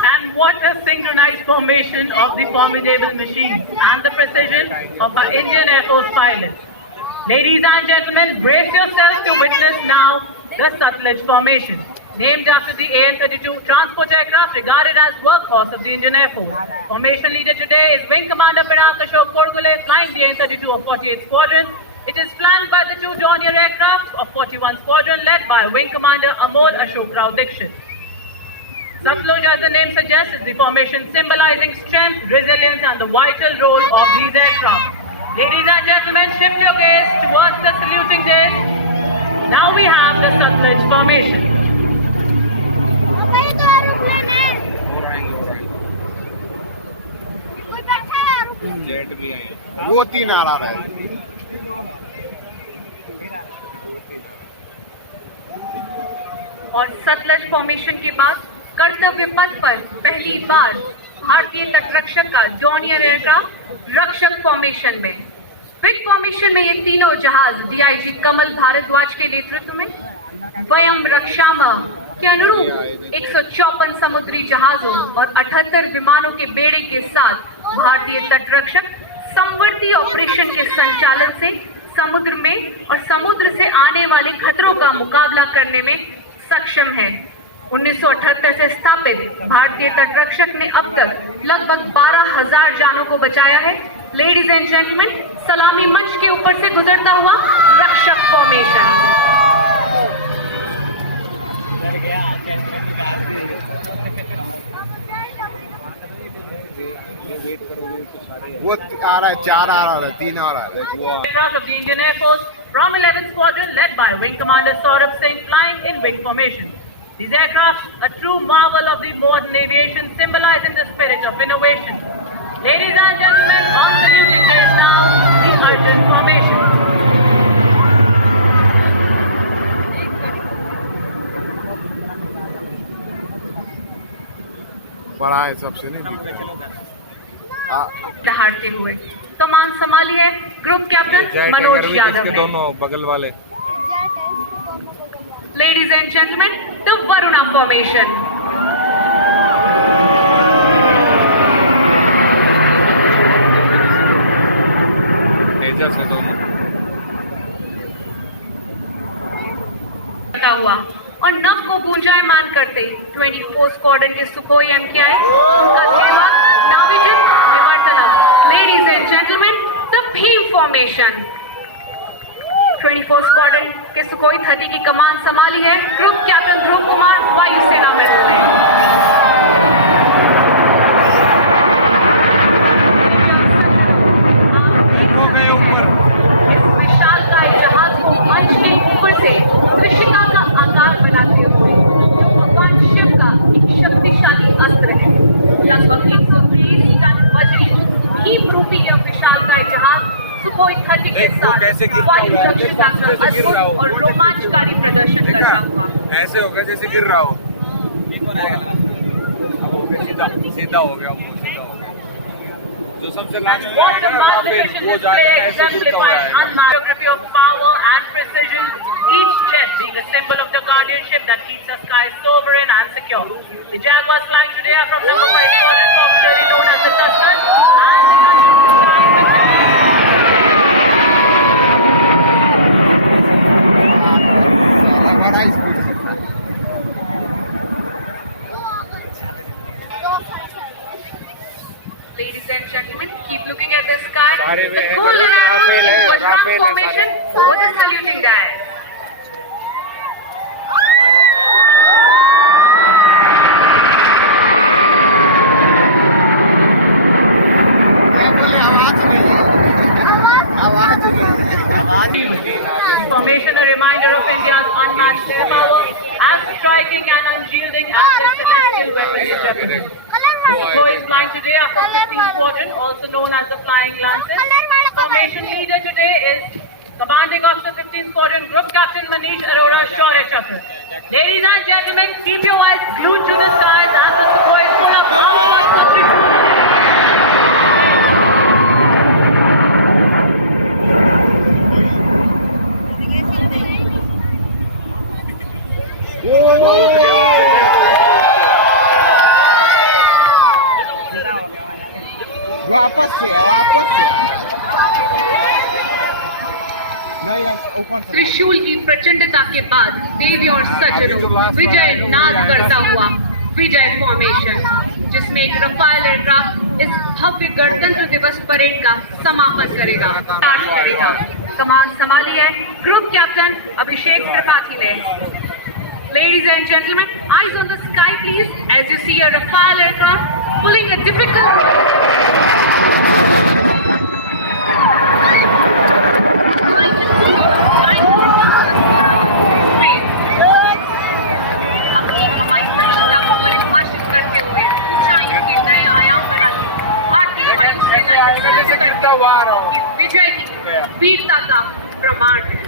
And what a synchronized formation of the formidable machines and the precision of our Indian Air Force pilots. Ladies and gentlemen, brace yourselves to witness now the Satluj formation, named after the AN-32 transport aircraft regarded as workhorse of the Indian Air Force. Formation leader today is Wing Commander Pinak Ashok Korgule, flying the AN-32 of 48 Squadron. It is flanked by the 2 Dornier aircraft of 41 Squadron, led by Wing Commander Amol Ashok Rao Dixit. Satluj, as the name suggests, is the formation symbolizing strength, resilience, and the vital role of these aircraft. Ladies and gentlemen, shift your gaze towards the saluting disc. Now we have the Satluj formation. Jet भी आए वो 3 आ रहा है। और सतलज फॉर्मेशन के बाद कर्तव्य पथ पर पहली बार भारतीय तटरक्षक का जॉनियर एयरक्राफ्ट रक्षक फॉर्मेशन में। विग फॉर्मेशन में ये तीनों जहाज डीआईजी कमल भारद्वाज के नेतृत्व में वयम रक्षामः के अनुरूप 154 समुद्री जहाजों और 78 विमानों के बेड़े के साथ भारतीय तटरक्षक संवर्ती ऑपरेशन के संचालन से समुद्र में और समुद्र से आने वाले खतरों का मुकाबला करने में सक्षम है। 1978 से स्थापित भारतीय तटरक्षक ने अब तक लगभग 12,000 जानों को बचाया है। लेडीज एंड जेंटलमैन, सलामी मंच के ऊपर से गुजरता हुआ रक्षक फॉर्मेशन। वो आ रहा है, 4 आ रहा है, 3 आ रहा है। Aircraft of the Indian Air Force from 11th Squadron led by Wing Commander Saurabh Singh flying in wing formation. These aircraft, a true marvel of the modern aviation, symbolizing the spirit of innovation. Ladies and gentlemen, on saluting day now, the Arjun formation. बड़ा है, सबसे नहीं दिख रहा। दहाड़ते हुए कमान संभाली है ग्रुप कैप्टन मनोज यादव ने। दोनों बगल वाले। Ladies and gentlemen, the Varuna formation. Tejas है दोनों। हुआ और नव को गुंजायमान करते 24 स्क्वाड्रन के सुखोई MKI उनका धन्यवाद नाविजन विवर्तनम। Ladies and gentlemen, the Bhim formation. 24 squadron के सुखोई 30 की कमान संभाली है ग्रुप कैप्टन ध्रुव कुमार वायुसेना में। हो गए ऊपर। इस विशालकाय जहाज को मंच के ऊपर से त्रिशिका का आकार बनाते हुए जो भगवान शिव का एक शक्तिशाली अस्त्र है। लगभग 130 टन वजनी भीम रूपी यह विशालकाय जहाज सुखोई 30 के साथ वायु दक्षता का अद्भुत और रोमांचकारी प्रदर्शन देखा, करेगा। ऐसे होगा जैसे गिर रहा हो। सीधा सीधा हो गया, वो सीधा हो गया। जो सबसे लास्ट में What है the ना राफेल, magnificent वो display जाके ऐसे घूमता हुआ exemplifies है। unmatched geography of power and precision, each jet being a symbol of the guardianship that keeps the sky sovereign and secure. The Jaguars flying today are from number 5 squadron, popularly known as the Tuskers, and they continue to fly बड़ा स्पीड में था। Ladies and gentlemen, keep looking at the sky. सारे में The है, golden राफेल है, arrow was राफेल है transformation सारे। for the saluting guy. क्या बोले, आवाज नहीं है। आवाज नहीं। Formation, a reminder of India's unmatched air power, as striking and unyielding as the celestial weapons of weapons. Sukhoi is flying today after 15th Squadron, also known as the Flying Lances. Formation leader today is Commanding Officer 15th Squadron Group Captain Manish Arora Shaurya Chakra. Ladies and gentlemen, keep your eyes glued to the skies as the Sukhoi pull up outwards to 3-2. त्रिशूल की प्रचंडता के बाद देवी और सज्जनों विजय नाद करता हुआ विजय फॉर्मेशन, जिसमें एक रफाल एयरक्राफ्ट इस भव्य गणतंत्र दिवस परेड का समापन करेगा। कमान संभाली है ग्रुप कैप्टन अभिषेक त्रिपाठी ने। Ladies and gentlemen, eyes on the sky please, as you see a Rafale aircraft pulling a difficult... से गिरता हुआ आ रहा हूँ विजय की वीरता का प्रमाण है।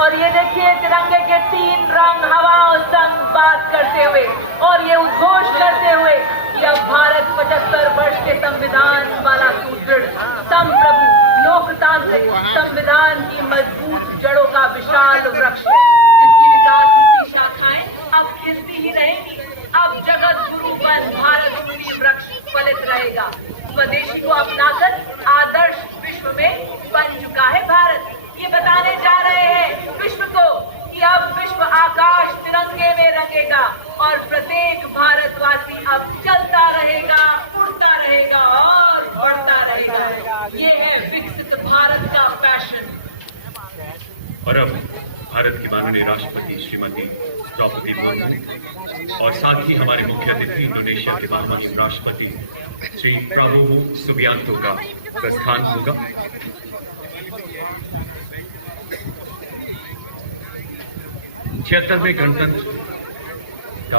और ये देखिए तिरंगे के 3 रंग हवाओं संग बात करते हुए और ये उद्घोष करते हुए कि अब भारत 75 वर्ष के संविधान वाला सुदृढ़ संप्रभु लोकतांत्रिक संविधान की मजबूत जड़ों का विशाल वृक्ष है, जिसकी विकास की शाखाएं अब खिलती ही रहेंगी। अब जगत गुरु बन भारत रूपी वृक्ष फलित रहेगा। स्वदेशी को अपनाकर आदर्श विश्व में बन चुका है भारत। ये बताने जा रहे हैं विश्व को कि अब विश्व आकाश तिरंगे में रंगेगा और प्रत्येक भारतवासी अब चलता रहेगा, उड़ता रहेगा और बढ़ता रहेगा। ये है विकसित भारत का पैशन। और अब भारत की माननीय राष्ट्रपति श्रीमती द्रौपदी मुर्मू और साथ ही हमारे मुख्य अतिथि इंडोनेशिया के महामहिम राष्ट्रपति श्री प्राबोवो सुबियांतो का प्रस्थान होगा। 76वें गणतंत्र का